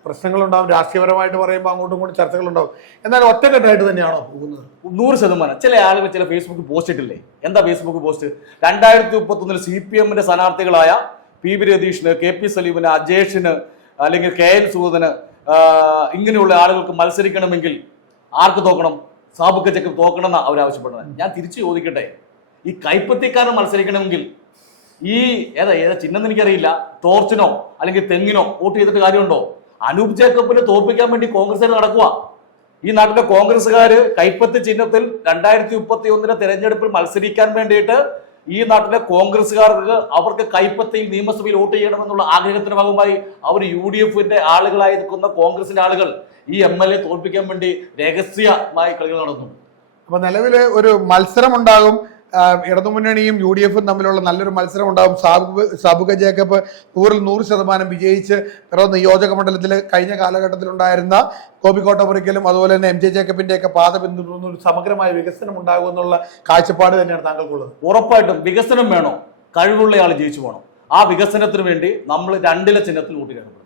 പ്രശ്നങ്ങളുണ്ടാവും, രാഷ്ട്രീയപരമായിട്ട് പറയുമ്പോൾ അങ്ങോട്ടും ഇങ്ങോട്ടും ചർച്ചകളുണ്ടാവും. എന്നാൽ ഒറ്റക്കെട്ടായിട്ട് തന്നെയാണോ പോകുന്നത്? 100%. ചില ആളുകൾ ചില ഫേസ്ബുക്ക് പോസ്റ്റ് ഇട്ടില്ലേ? എന്താ ഫേസ്ബുക്ക് പോസ്റ്റ്? 2031 CPM-ന്റെ സ്ഥാനാർത്ഥികളായ PV രതീഷിന്, KP സലീമിന്, അജേഷിന്, അല്ലെങ്കിൽ KN സുഗതന്, ഇങ്ങനെയുള്ള ആളുകൾക്ക് മത്സരിക്കണമെങ്കിൽ ആർക്ക് തോക്കണം? സാബുക്ക ജേക്കബ് തോക്കണമെന്ന് അവർ ആവശ്യപ്പെടുന്നത്. ഞാൻ തിരിച്ചു ചോദിക്കട്ടെ, ഈ കൈപ്പത്തിക്കാരൻ മത്സരിക്കണമെങ്കിൽ ഈ ഏതാ ചിഹ്നം എനിക്കറിയില്ല, ടോർച്ചിനോ അല്ലെങ്കിൽ തെങ്ങിനോ വോട്ട് ചെയ്തിട്ട് കാര്യമുണ്ടോ? അനൂപ് ജേക്കബിനെ തോൽപ്പിക്കാൻ വേണ്ടി കോൺഗ്രസ്സുകാർ നടക്കുക. ഈ നാട്ടിലെ കോൺഗ്രസ്സുകാര് കൈപ്പത്തി ചിഹ്നത്തിൽ 2031 തെരഞ്ഞെടുപ്പിൽ മത്സരിക്കാൻ വേണ്ടിയിട്ട് ഈ നാട്ടിലെ കോൺഗ്രസ്സുകാർക്ക് അവർക്ക് കൈപ്പത്തിയിൽ നിയമസഭയിൽ വോട്ട് ചെയ്യണമെന്നുള്ള ആഗ്രഹത്തിന്റെ ഭാഗമായി അവർ UDF ആളുകളായി നിൽക്കുന്ന കോൺഗ്രസിന്റെ ആളുകൾ ഈ MLA തോൽപ്പിക്കാൻ വേണ്ടി രഹസ്യമായി കളികൾ നടന്നു. അപ്പൊ നിലവില് ഒരു മത്സരം ഉണ്ടാകും, ഇടതുമുന്നണിയും UDF-ഉം തമ്മിലുള്ള നല്ലൊരു മത്സരം ഉണ്ടാകും. സാബുക ജേക്കബ് 100% വിജയിച്ച് പിറവം നിയോജക മണ്ഡലത്തിൽ കഴിഞ്ഞ കാലഘട്ടത്തിൽ ഉണ്ടായിരുന്ന കോബിക്കോട്ടപുരയ്ക്കലും അതുപോലെ തന്നെ MJ ജേക്കബിന്റെ ഒക്കെ പാത പിന്തുടർന്ന ഒരു സമഗ്രമായ വികസനം ഉണ്ടാകും എന്നുള്ള കാഴ്ചപ്പാട് തന്നെയാണ് താങ്കൾക്കുള്ളത്. ഉറപ്പായിട്ടും വികസനം വേണോ, കഴിവുള്ള ആൾ ജയിച്ചു പോകണം. ആ വികസനത്തിന് വേണ്ടി നമ്മൾ 2 ചിഹ്നത്തിൽ വോട്ട് ചെയ്യണം.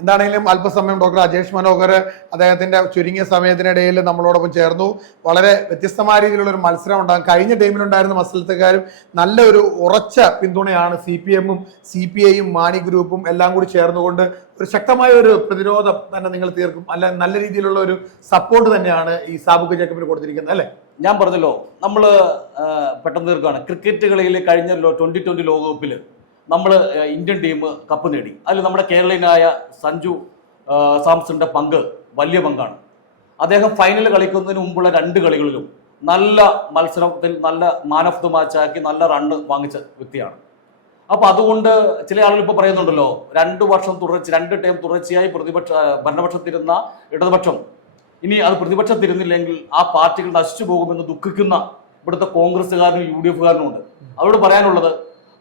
എന്താണെങ്കിലും അല്പസമയം ഡോക്ടർ അജേഷ് മനോഹർ അദ്ദേഹത്തിന്റെ ചുരുങ്ങിയ സമയത്തിനിടയിൽ നമ്മളോടൊപ്പം ചേർന്നു. വളരെ വ്യത്യസ്തമായ രീതിയിലുള്ള ഒരു മത്സരം ഉണ്ടാകും. കഴിഞ്ഞ ടൈമിലുണ്ടായിരുന്ന മത്സരത്തുകാരും നല്ല ഒരു ഉറച്ച പിന്തുണയാണ് CPM-ഉം CPI-യും മാണി ഗ്രൂപ്പും എല്ലാം കൂടി ചേർന്നുകൊണ്ട് ഒരു ശക്തമായ ഒരു പ്രതിരോധം തന്നെ നിങ്ങൾ തീർക്കും. അല്ല, നല്ല രീതിയിലുള്ള ഒരു സപ്പോർട്ട് തന്നെയാണ് ഈ സാബുക ജേക്കബിന് കൊടുത്തിരിക്കുന്നത് അല്ലേ? ഞാൻ പറഞ്ഞല്ലോ, നമ്മൾ പെട്ടെന്ന് തീർക്കുകയാണ്. ക്രിക്കറ്റ് കളിയിൽ കഴിഞ്ഞ 2020 ലോകകപ്പിൽ നമ്മൾ ഇന്ത്യൻ ടീം കപ്പ് നേടി. അതിൽ നമ്മുടെ കേരളീയനായ സഞ്ജു സാംസന്റെ പങ്ക് വലിയ പങ്കാണ്. അദ്ദേഹം ഫൈനൽ കളിക്കുന്നതിന് മുമ്പുള്ള 2 കളികളിലും നല്ല മത്സരത്തിൽ നല്ല മാൻ ഓഫ് ദ മാച്ച് ആക്കി നല്ല റണ്ണ് വാങ്ങിച്ച വ്യക്തിയാണ്. അപ്പൊ അതുകൊണ്ട് ചില ആളുകൾ ഇപ്പൊ പറയുന്നുണ്ടല്ലോ, 2 ടൈം തുടർച്ചയായി ഭരണപക്ഷത്തിരുന്ന ഇടതുപക്ഷം ഇനി അത് പ്രതിപക്ഷത്തിരുന്നില്ലെങ്കിൽ ആ പാർട്ടികൾ നശിച്ചു പോകുമെന്ന് ദുഃഖിക്കുന്ന ഇവിടുത്തെ കോൺഗ്രസ്സുകാരനും UDF-കാരനും ഉണ്ട്. അവരോട് പറയാനുള്ളത്,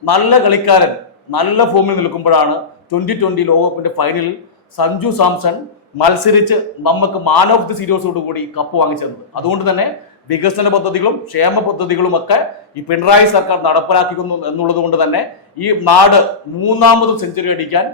നല്ല കളിക്കാരൻ നല്ല ഫോമിൽ നിൽക്കുമ്പോഴാണ് 2020 ലോകകപ്പിന്റെ ഫൈനലിൽ സഞ്ജു സാംസൺ മത്സരിച്ച് നമുക്ക് മാൻ ഓഫ് ദി സീരീസോട് കൂടി കപ്പ് വാങ്ങിച്ചത്. അതുകൊണ്ട് തന്നെ വികസന പദ്ധതികളും ക്ഷേമ പദ്ധതികളും ഒക്കെ ഈ പിണറായി സർക്കാർ നടപ്പിലാക്കുന്നു എന്നുള്ളത് കൊണ്ട് തന്നെ ഈ നാട് 3ാമത് സെഞ്ചുറി അടിക്കാൻ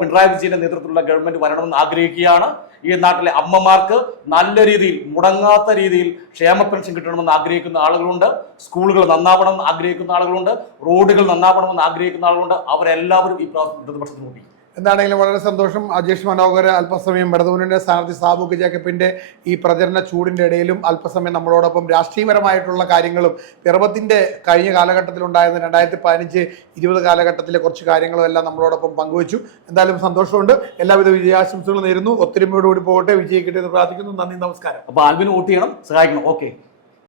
പിണറായി വിജയന്റെ നേതൃത്വത്തിലുള്ള ഗവൺമെന്റ് വരണമെന്ന് ആഗ്രഹിക്കുകയാണ്. ഈ നാട്ടിലെ അമ്മമാർക്ക് നല്ല രീതിയിൽ മുടങ്ങാത്ത രീതിയിൽ ക്ഷേമ പെൻഷൻ കിട്ടണമെന്ന് ആഗ്രഹിക്കുന്ന ആളുകളുണ്ട്. സ്കൂളുകൾ നന്നാവണമെന്ന് ആഗ്രഹിക്കുന്ന ആളുകളുണ്ട്. റോഡുകൾ നന്നാവണമെന്ന് ആഗ്രഹിക്കുന്ന ആളുകളുണ്ട്. അവരെല്ലാവരും ഈ പ്രതിപക്ഷത്തിന് കൂട്ടി. എന്താണെങ്കിലും വളരെ സന്തോഷം. അജേഷ് മനോഹർ അല്പസമയം ഇടതുമുന്നണിയുടെ സ്ഥാനാർത്ഥി സാബുക ജേക്കബിന്റെ ഈ പ്രചരണ ചൂടിന്റെ ഇടയിലും അല്പസമയം നമ്മളോടൊപ്പം രാഷ്ട്രീയപരമായിട്ടുള്ള കാര്യങ്ങളും പിറവത്തിന്റെ കഴിഞ്ഞ കാലഘട്ടത്തിൽ ഉണ്ടായിരുന്ന 2015-20 കാലഘട്ടത്തിലെ കുറച്ച് കാര്യങ്ങളും എല്ലാം നമ്മളോടൊപ്പം പങ്കുവച്ചു. എന്തായാലും സന്തോഷമുണ്ട്. എല്ലാവിധ വിജയാശംസകളും നേരുന്നു. ഒത്തൊരുമയോടുകൂടി പോകട്ടെ, വിജയിക്കട്ടെ എന്ന് പ്രാർത്ഥിക്കുന്നു. നന്ദി, നമസ്കാരം. അപ്പൊ ആൽബിന് വോട്ട് ചെയ്യണം, സഹായിക്കണം. ഓക്കെ.